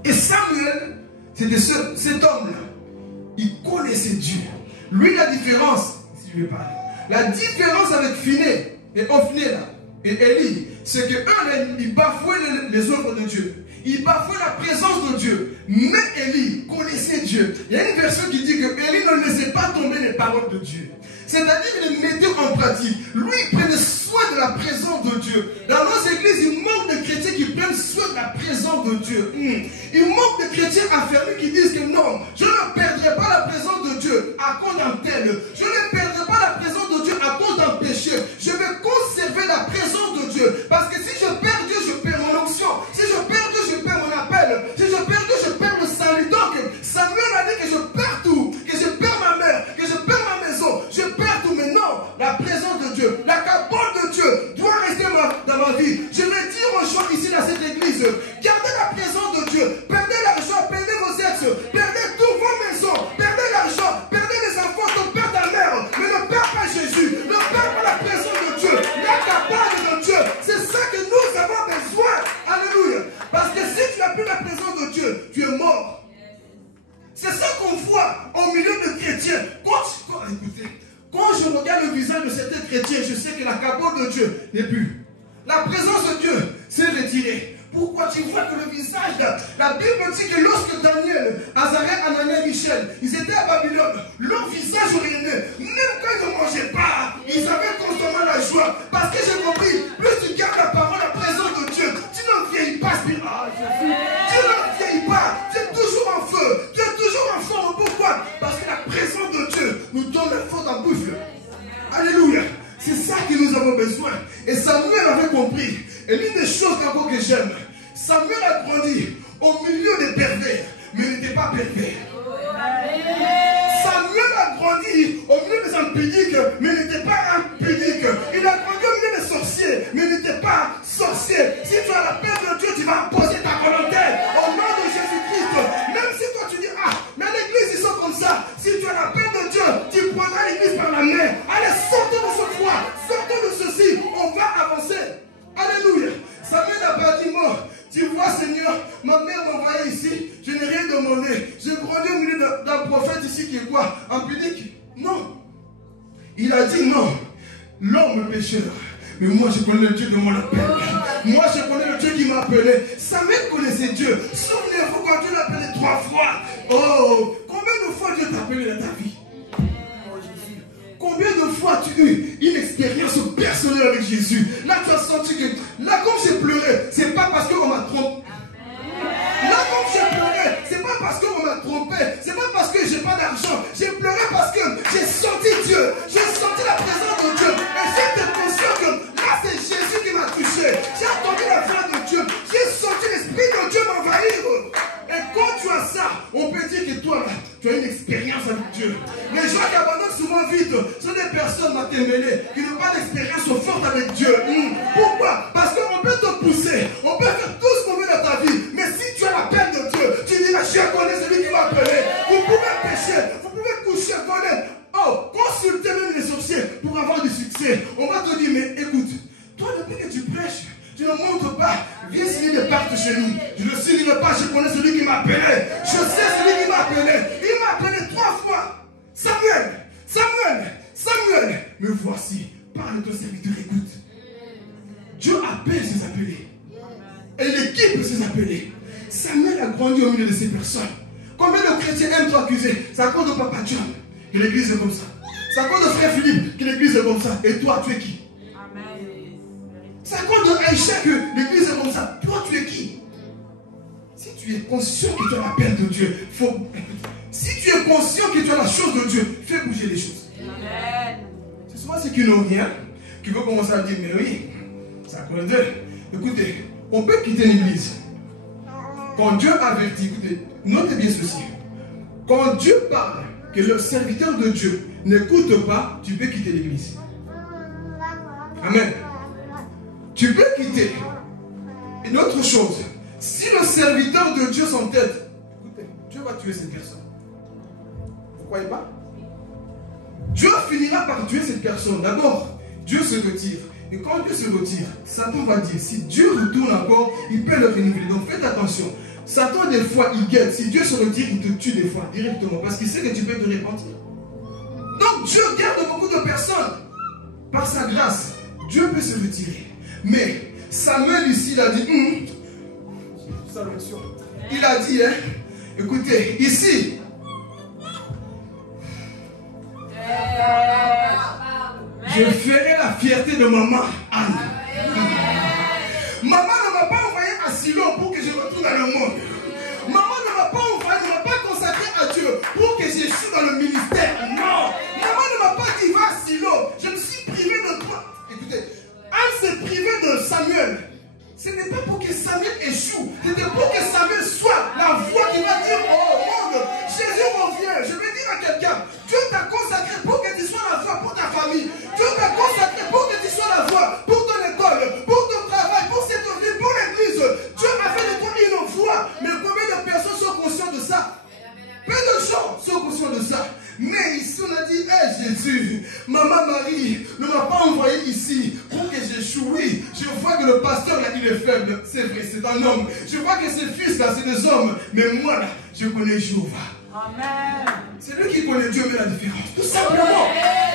Et Samuel, c'était cet homme-là. Il connaissait Dieu. Lui, la différence, si je vais parler, la différence avec Phiné et Ophné là, et Élie, c'est que eux, ils bafouaient les œuvres de Dieu. Ils bafouaient la présence de Dieu. Mais Élie connaissait Dieu. Il y a une version qui dit que Élie ne laissait pas tomber les paroles de Dieu. C'est-à-dire qu'il le mettait en pratique. Lui, il prenait soin de la présence de Dieu. Dans nos églises, il manque de chrétiens qui prennent soin de la présence de Dieu. Il manque de chrétiens affermis qui disent que non, je ne perdrai pas la présence de Dieu à cause d'un tel. Je ne perdrai pas la présence de Dieu à cause d'un péché. Je vais conserver la présence de Dieu. Parce que si je perds Dieu, je perds mon onction. Si je perds Dieu, je perds mon appel. Si je perds Dieu, je perds le salut. Donc, Samuel a dit que je perds tout. Que je perds ma mère. Que je perds ma maison. Je perds tout. Mais non, la présence de Dieu, la cabane de Dieu doit rester dans ma vie. Je vais dire aux gens ici dans cette église, gardez la présence de Dieu. Perdez l'argent, perdez vos ex, perdez toutes vos maisons, perdez l'argent, perdez les enfants, ton père, ta mère. Mais ne perds pas Jésus. Ne perds pas la présence de Dieu. La cabane de Dieu. C'est ça que nous avons besoin. Alléluia. Parce que si tu n'as plus la présence de Dieu, tu es mort. C'est ça qu'on voit au milieu de chrétiens. Écoutez, quand je regarde le visage de certains chrétiens, je sais que la cabane de Dieu n'est plus. La présence de Dieu s'est retirée. Pourquoi tu vois que le visage, la Bible dit que lorsque Daniel, Azariah, Anania, Michel, ils étaient à Babylone, leur visage rayonnait. Même quand ils ne mangeaient pas, ils avaient constamment la joie. Parce que j'ai compris, plus tu gardes la parole, la présence de Dieu, tu ne vieillis pas spirituellement. Tu ne vieillis pas, tu es toujours en feu, tu es toujours en forme. Pourquoi? Parce que la présence de Dieu nous donne la force en bouffe. Alléluia. C'est ça que nous avons besoin. Et Samuel avait compris. Et l'une des choses encore que j'aime, Samuel a grandi au milieu des pervers, mais il n'était pas pervers. Samuel a grandi au milieu des impudiques, mais il n'était pas impudique. Il a grandi au milieu des sorciers, mais il n'était pas sorcier. Si tu as la paix de Dieu, tu vas imposer ta volonté au nom de Jésus-Christ. Même si toi tu dis, ah, mais l'église ils sont comme ça. Si tu as la paix de Dieu, tu prendras l'église par la main. Allez, sortez de ce froid, sortez de ceci, on va avancer. Alléluia. Samuel n'a pas dit mort. Tu vois, Seigneur, ma mère m'a envoyé ici, je n'ai rien demandé. J'ai grandi au milieu d'un prophète ici qui est quoi? Impudique? Non. Il a dit non. L'homme pécheur. Mais moi, je connais le Dieu de mon appel. Moi, je connais le Dieu qui m'a appelé. Samuel connaissait Dieu. Souvenez-vous quand Dieu l'a appelé 3 fois. Oh, combien de fois Dieu t'a appelé dans ta vie? Combien de fois tu as eu une expérience personnelle avec Jésus? Là, tu as senti que, là, comme j'ai pleuré, c'est pas parce qu'on m'a trompé. Là, comme j'ai pleuré, c'est pas parce qu'on m'a trompé. C'est pas parce que j'ai pas d'argent. J'ai pleuré parce que j'ai senti Dieu. J'ai senti la présence de Dieu. Et j'étais conscient que là, c'est Jésus qui m'a touché. J'ai entendu la voix de Dieu. J'ai senti l'Esprit de Dieu m'envahir. Et quand tu as ça, on peut dire que toi, là, tu as une expérience avec Dieu. Les gens qui abandonnent souvent vite sont des personnes matérielles qui n'ont pas d'expérience forte avec Dieu. Pourquoi? Parce qu'on peut te pousser, on peut faire tout ce qu'on veut dans ta vie. Mais si tu as la peine de Dieu, tu diras, je connais celui qui m'a appelé. Vous pouvez pécher, vous pouvez coucher, voler. Oh, consultez même les sorciers pour avoir du succès. On va te dire, mais écoute, toi depuis que tu prêches, tu ne montres pas. Viens signer des pactes chez nous. Je ne signerai pas, je connais celui qui m'a appelé. Je sais celui qui m'a appelé. Il m'a appelé 3 fois. Samuel, Samuel, Samuel. Me voici. Parle de ton serviteur, écoute. Dieu appelle ses appelés. Et l'équipe ses appelés. Samuel a grandi au milieu de ces personnes. Combien de chrétiens aiment t'accuser? C'est à cause de Papa John que l'église est comme ça. C'est à cause de Frère Philippe que l'église est comme ça. Et toi, tu es qui? C'est à cause de Aïcha que l'église est comme ça. Toi, tu es qui? Si tu es conscient que tu as la paix de Dieu, si tu es conscient que tu as la chose de Dieu, fais bouger les choses. C'est souvent ceux qui n'ont rien, qui veulent commencer à dire, mais oui, c'est à cause d'eux. Écoutez, on peut quitter l'église. Quand Dieu avertit, écoutez, notez bien ceci. Quand Dieu parle que le serviteur de Dieu n'écoute pas, tu peux quitter l'église. Amen. Tu peux quitter. Une autre chose, si le serviteur de Dieu s'entête, écoutez, Dieu va tuer cette personne. Vous ne croyez pas? Dieu finira par tuer cette personne. D'abord, Dieu se retire. Et quand Dieu se retire, Satan va dire, si Dieu retourne encore, il peut le renouveler. Donc faites attention. Satan, des fois, il guette. Si Dieu se retire, il te tue des fois, directement. Parce qu'il sait que tu peux te repentir. Donc Dieu garde beaucoup de personnes. Par sa grâce, Dieu peut se retirer. Mais Samuel ici, il a dit, il a dit, hein, écoutez, ici, Je ferai la fierté de maman Anne. Maman ne m'a pas envoyé à Silo pour que je retourne dans le monde. Maman ne m'a pas envoyé, ne m'a pas consacré à Dieu pour que j'échoue dans le ministère. Non. Maman ne m'a pas dit va à Silo. Je me suis privé de toi. Écoutez, Anne s'est privée de Samuel. Ce n'est pas pour que Samuel échoue. C'était pour que Samuel soit la voix qui va dire au monde, Jésus revient. Je vais dire à quelqu'un, Dieu t'a consacré pour que tu sois la voix pour ta famille. Dieu t'a consacré pour que tu sois la voix pour ton école, pour ton travail, pour cette vie, pour l'église. Dieu a fait de toi une voix. Mais combien de personnes sont conscientes de ça? Peu de gens sont conscients de ça. Mais ici on a dit, hey, Jésus, maman Marie ne m'a pas envoyé ici pour que j'échoue. Oui, je vois que le pasteur là, il est faible. C'est vrai, c'est un homme. Je vois que ses fils là, c'est des hommes. Mais moi là, je connais Jéhovah. Amen. C'est lui qui connaît Dieu, mais la différence. Tout simplement.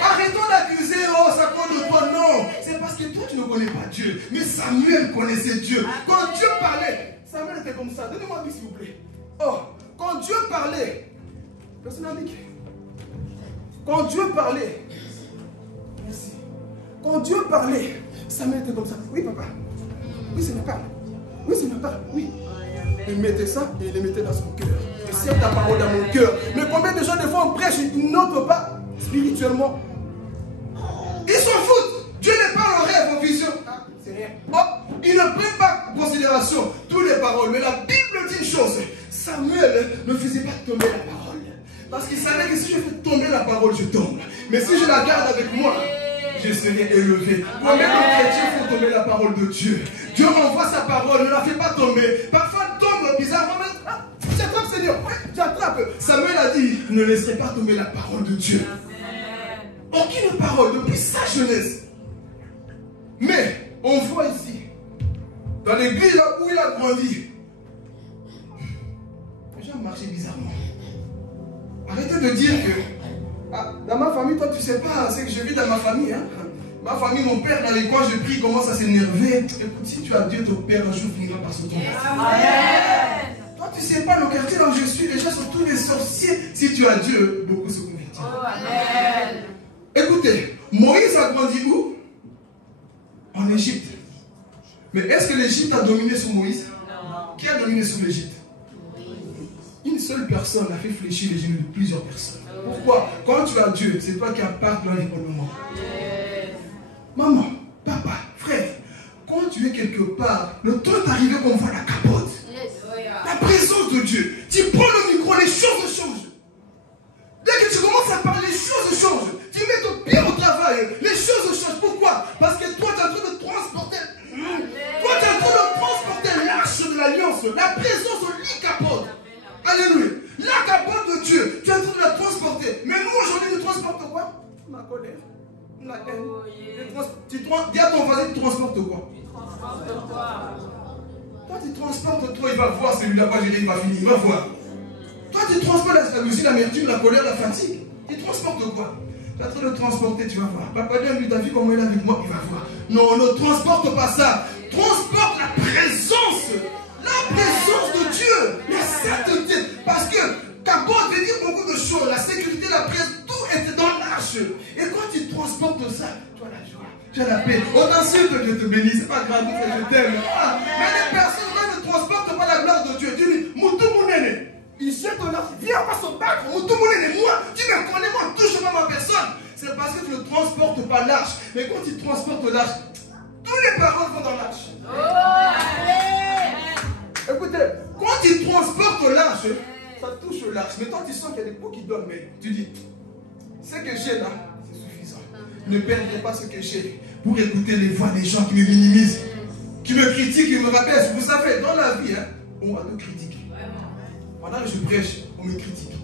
Arrêtons d'accuser, oh, ça compte de toi. Non, c'est parce que toi, tu ne connais pas Dieu. Mais Samuel connaissait Dieu. Quand Dieu parlait, Samuel était comme ça. Donnez-moi un s'il vous plaît. Oh, quand Dieu parlait, personne n'a dit. Quand Dieu parlait, merci. Quand Dieu parlait, Samuel était comme ça. Oui, papa. Oui, c'est ma part. Oui, c'est ma part. Oui. Il mettait ça et il le mettait dans son cœur. Je sers ta parole dans mon cœur. Mais combien de gens, des fois, on prêche, ils n'entrent pas spirituellement. Ils s'en foutent. Dieu n'est pas en rêve, en vision. C'est rien. Oh, ils ne prennent pas en considération toutes les paroles. Mais la Bible dit une chose. Samuel ne faisait pas tomber la parole. Parce qu'il savait que si je fais tomber la parole, je tombe. Mais si je la garde avec moi, je serai élevé. Combien de chrétiens font tomber la parole de Dieu? Dieu envoie sa parole, ne la fait pas tomber. Parfois, elle tombe bizarrement. Ah, j'attrape, Seigneur. Oui, j'attrape. Samuel a dit, ne laisserez pas tomber la parole de Dieu. Aucune parole depuis sa jeunesse. Mais, on voit ici, dans l'église où il a grandi, les gens marchaient bizarrement. Arrêtez de dire que ah, dans ma famille, toi tu sais pas ce que je vis dans ma famille. Hein? Ma famille, mon père, dans les coins, je prie, il commence à s'énerver. Écoute, si tu as Dieu, ton père, un jour finira par se tomber. Toi tu sais pas le quartier là où je suis, les gens sont tous des sorciers. Si tu as Dieu, beaucoup se convertiront. Amen. Écoutez, Moïse a grandi où? En Égypte. Mais est-ce que l'Égypte a dominé sur Moïse? Non. Qui a dominé sur l'Égypte? Une seule personne a fait fléchir les genoux de plusieurs personnes. Pourquoi? Quand tu as Dieu, c'est toi qui impactes l'environnement. Maman, papa, frère, quand tu es quelque part, le temps est arrivé qu'on voit la capote. La présence de Dieu. Tu prends le micro, les choses changent. Dès que tu commences à parler, les choses changent. Tu mets ton pied au travail, les choses changent. Pourquoi? Parce que toi, tu es en train de transporter. Toi, tu es en train de transporter l'arche de l'alliance. La présence de l'I-capote. Alléluia. La capote de Dieu, tu es en train de la transporter. Mais nous, aujourd'hui, nous transportons quoi? La colère, la haine. Dis à ton voisin, tu transportes quoi? Tu transportes quoi? Toi, tu transportes toi, il va voir celui-là, il va finir, il va voir. Toi, tu transportes la jalousie, l'amertume, la colère, la fatigue. Tu transportes quoi? Tu es en train de transporter, tu vas voir. Papa, lui, t'as vu comment il est avec moi? Il va voir. Non, ne transporte pas ça. Transporte la présence. La présence de Dieu, la sainteté. Parce que capote veut dire beaucoup de choses. La sécurité, la présence, tout était dans l'arche. Et quand tu transportes ça, tu as la joie, tu as la paix. On t'insulte, je te bénis, c'est pas grave, je t'aime. Ah, mais les personnes ne transportent pas la gloire de Dieu. Dieu dit, Moutou Mounene. Il jette ton arche, viens pas se battre. Moutou Mounene, moi, tu me connais, moi, touche pas ma personne. C'est parce que tu ne transportes pas l'arche. Mais quand tu transportes l'arche, toutes les paroles vont dans l'arche. Écoutez, quand tu transportes l'arche, ça touche l'arche. Mais quand tu sens qu'il y a des pots qui donnent, mais tu dis, ce que j'ai là, c'est suffisant. Ne perdez pas ce que j'ai pour écouter les voix des gens qui me minimisent, qui me critiquent, qui me rabaissent. Vous savez, dans la vie, hein, on va nous critiquer. Pendant que je prêche, on me critique.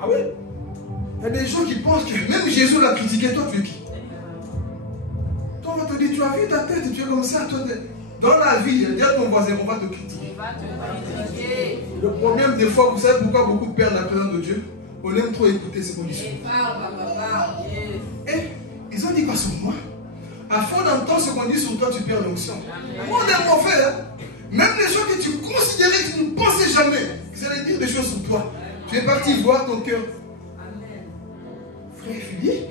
Ah oui? Il y a des gens qui pensent que même Jésus l'a critiqué, toi tu es qui? Toi on va te dire, tu as vu ta tête, tu es comme ça, toi. Dans la vie, dis à ton voisin, on va te critiquer. Le problème des fois, vous savez pourquoi beaucoup perdent la présence de Dieu? On aime trop écouter ce qu'on dit sur nous. Et ils ont dit quoi sur moi? À force d'entendre ce qu'on dit sur toi, tu perds l'onction. Moi, on est mauvais. Hein? Même les gens que tu considérais, que tu ne pensais jamais, ils allaient dire des choses sur toi. Tu es parti voir ton cœur. Frère Philippe,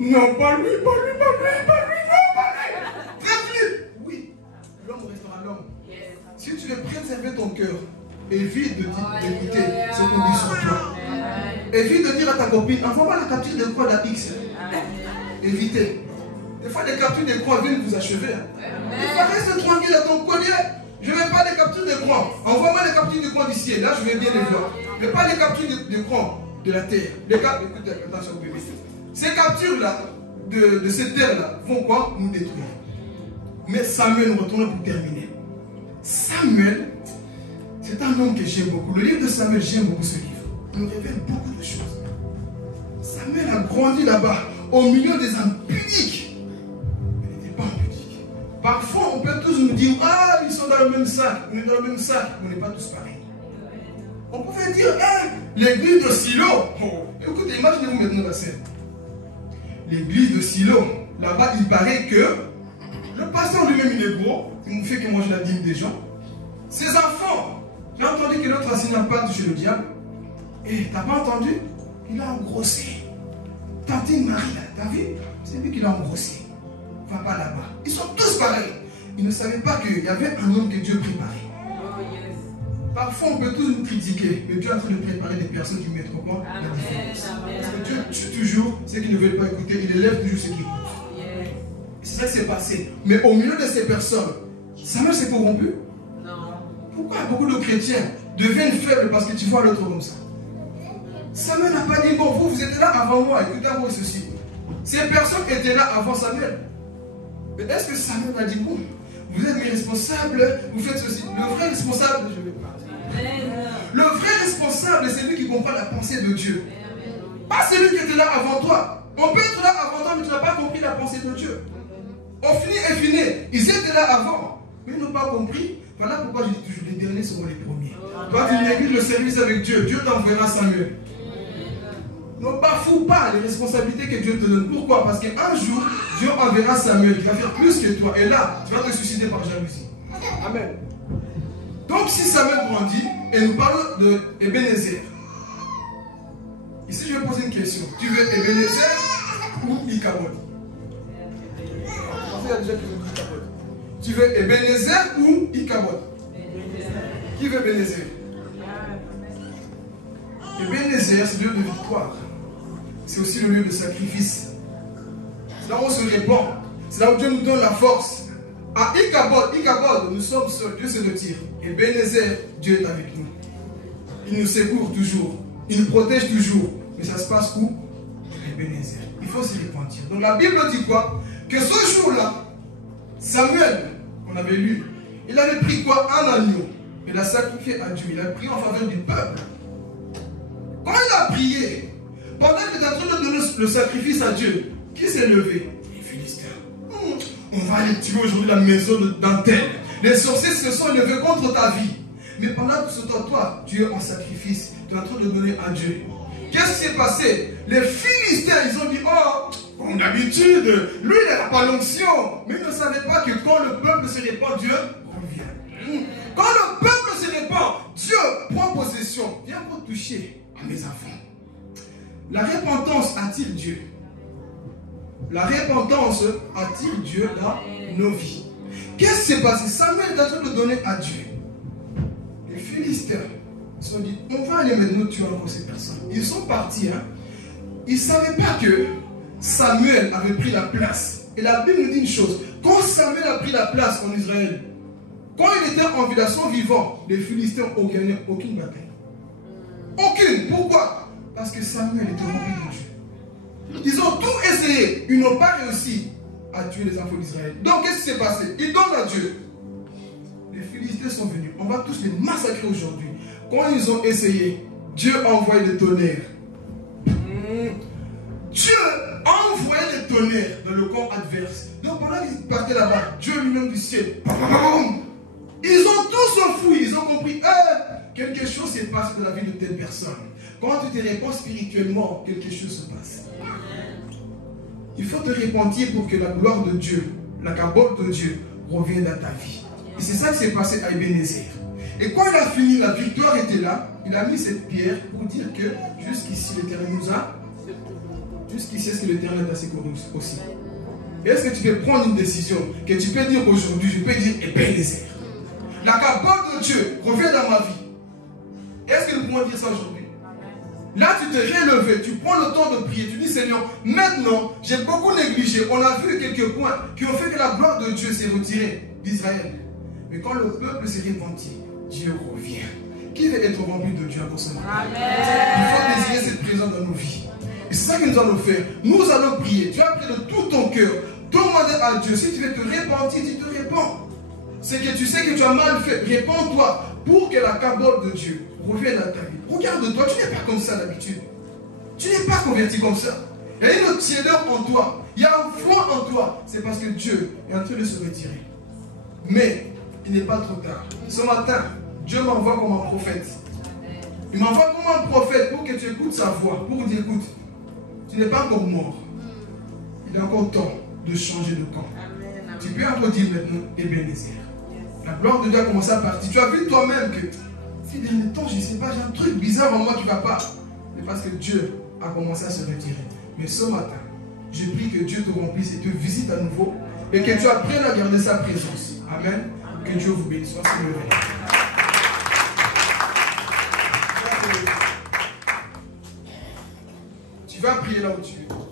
Non, pas lui, pas lui, pas lui, pas lui, non, pas lui. Trêve-lui. Oui, l'homme restera l'homme. Si tu veux préserver ton cœur, évite d'écouter ce qu'on dit sur toi. Évite de dire à ta copine, envoie-moi la capture de croix de la X. Évitez. Des fois, les captures de croix viennent vous achever. Des fois, reste tranquille à ton collier. Je ne veux pas les captures de croix. Envoie-moi les captures de croix du ciel. Là, je vais bien les voir. Mais pas les captures de croix de la terre. Écoutez, attention au bébé. Ces captures-là, de cette terre-là, vont quoi? Nous détruire. Mais Samuel, nous retournons pour terminer. Samuel, c'est un homme que j'aime beaucoup. Le livre de Samuel, j'aime beaucoup ce livre. Il nous révèle beaucoup de choses. Samuel a grandi là-bas, au milieu des âmes pudiques. Il n'était pas impudique. Parfois, on peut tous nous dire, ah, ils sont dans le même sac. On est dans le même sac. On n'est pas tous pareils. On pouvait dire, hein, l'église de Silo. Oh, écoutez, imaginez-vous maintenant la scène. L'église de Silo, là-bas, il paraît que le pasteur lui-même, il est gros. Il ne fait que manger la dîme des gens. Ses enfants, j'ai entendu que l'autre assis n'a pas touché le diable. Et t'as pas entendu? Il a engrossé. Tantine Marie, là, t'as vu? C'est lui qui l'a engrossé. Va pas là-bas. Ils sont tous pareils. Ils ne savaient pas qu'il y avait un homme que Dieu préparait. Parfois, on peut tous nous critiquer, mais Dieu est en train de préparer des personnes qui mettront quoi? La différence. Parce que Dieu tue toujours ceux qui ne veulent pas écouter, il élève toujours ceux qui écoutent. C'est ça qui s'est passé. Mais au milieu de ces personnes, Samuel s'est corrompu? Non. Pourquoi beaucoup de chrétiens deviennent faibles parce que tu vois l'autre comme ça? Samuel n'a pas dit, bon, vous étiez là avant moi, écoutez-moi ceci. Ces personnes étaient là avant Samuel. Mais est-ce que Samuel a dit, bon, vous êtes mes responsables, vous faites ceci? Le vrai responsable, je vais parler. Le vrai responsable, c'est lui qui comprend la pensée de Dieu. Pas celui qui était là avant toi. On peut être là avant toi, mais tu n'as pas compris la pensée de Dieu. On finit et fini. Ils étaient là avant, mais ils n'ont pas compris. Voilà pourquoi je dis toujours, les derniers seront les premiers. Quand tu négliges le service avec Dieu, Dieu t'enverra Samuel. Ne bafoue pas les responsabilités que Dieu te donne. Pourquoi? Parce qu'un jour, Dieu enverra Samuel qui va faire plus que toi. Et là, tu vas te suicider par jalousie. Amen. Donc, si Samuel grandit, et nous parlons de Ebenezer. Ici, je vais poser une question. Tu veux Ebenezer ou Ichabod? Il y a déjà qui veut Ichabod. Tu veux Ebenezer ou Ichabod? Qui veut Ebenezer? Ebenezer, c'est le lieu de victoire. C'est aussi le lieu de sacrifice. C'est là où on se répand. C'est là où Dieu nous donne la force. À Ichabod, nous sommes seuls. Dieu se retire. Ebenezer, Dieu est avec nous. Il nous secourt toujours. Il nous protège toujours. Mais ça se passe où? Ebenezer. Il faut se repentir. Donc la Bible dit quoi? Que ce jour-là, Samuel, on avait lu, il avait pris quoi? Un agneau. Il a sacrifié à Dieu. Il a prié en faveur du peuple. Quand il a prié, pendant qu'il était en train de donner le sacrifice à Dieu, qui s'est levé? Les Philistins. On va aller tuer aujourd'hui la maison d'Antel. Les sorciers se sont levés contre ta vie. Mais pendant tout ce temps, toi, tu es en sacrifice. Tu es en train de donner à Dieu. Qu'est-ce qui s'est passé? Les Philistins, ils ont dit, oh, comme d'habitude, lui, il n'a pas l'onction. Mais ils ne savaient pas que quand le peuple se répand, Dieu revient. Quand le peuple se répand, Dieu prend possession. Viens pour toucher à mes enfants. La repentance attire Dieu. La repentance attire Dieu dans nos vies. Qu'est-ce qui s'est passé? Samuel est en train de donner à Dieu. Les Philistins se sont dit, on va aller maintenant tuer encore ces personnes. Ils sont partis. Hein? Ils ne savaient pas que Samuel avait pris la place. Et la Bible nous dit une chose. Quand Samuel a pris la place en Israël, quand il était en vie, son vivant, les Philistins n'ont gagné aucune bataille. Aucune. Pourquoi? Parce que Samuel était rempli de Dieu. Ils ont tout essayé. Ils n'ont pas réussi à tuer les enfants d'Israël. Donc, qu'est-ce qui s'est passé? Ils donnent à Dieu. Les Philistins sont venus. On va tous les massacrer aujourd'hui. Quand ils ont essayé, Dieu a envoyé des tonnerres. Dieu a envoyé des tonnerres dans le camp adverse. Donc, pendant qu'ils partaient là-bas, Dieu lui-même du ciel. Ils ont tous enfoui. Ils ont compris. Quelque chose s'est passé dans la vie de telle personne. Quand tu te répands spirituellement, quelque chose se passe. Il faut te repentir pour que la gloire de Dieu, la cabole de Dieu, revienne dans ta vie. Et c'est ça qui s'est passé à Ebenezer. Et quand il a fini, la victoire était là. Il a mis cette pierre pour dire que jusqu'ici, l'Éternel nous a. Jusqu'ici, est-ce que le terrain est assez corrompu aussi? Est-ce que tu peux prendre une décision que tu peux dire aujourd'hui, je peux dire Ebenezer. La parole de Dieu revient dans ma vie. Est-ce que nous pouvons dire ça aujourd'hui? Là, tu t'es relevé, tu prends le temps de prier, tu dis Seigneur, maintenant, j'ai beaucoup négligé. On a vu quelques points qui ont fait que la gloire de Dieu s'est retirée d'Israël. Mais quand le peuple s'est repenti, Dieu revient. Qui veut être rempli de Dieu encore ce matin? Il faut désirer cette présence dans nos vies. Et c'est ça que nous allons faire. Nous allons prier. Tu as prié de tout ton cœur. Demandez à Dieu. Si tu veux te repentir, tu te répands. C'est que tu sais que tu as mal fait. Répands-toi pour que la cabole de Dieu revienne à ta vie. Regarde-toi, tu n'es pas comme ça d'habitude. Tu n'es pas converti comme ça. Il y a une tiédeur en toi. Il y a un foi en toi. C'est parce que Dieu est en train de se retirer. Mais il n'est pas trop tard. Ce matin, Dieu m'envoie comme un prophète. Il m'envoie comme un prophète pour que tu écoutes sa voix. Pour dire, écoute, tu n'es pas encore mort. Il est encore temps de changer de camp. Tu peux encore dire maintenant, Ebenezer. La gloire de Dieu a commencé à partir. Tu as vu toi-même que ces derniers temps, je ne sais pas, j'ai un truc bizarre en moi qui ne va pas. C'est parce que Dieu a commencé à se retirer. Mais ce matin, je prie que Dieu te remplisse et te visite à nouveau et que tu apprennes à garder sa présence. Amen. Que Dieu vous bénisse. Tu vas prier là où tu es.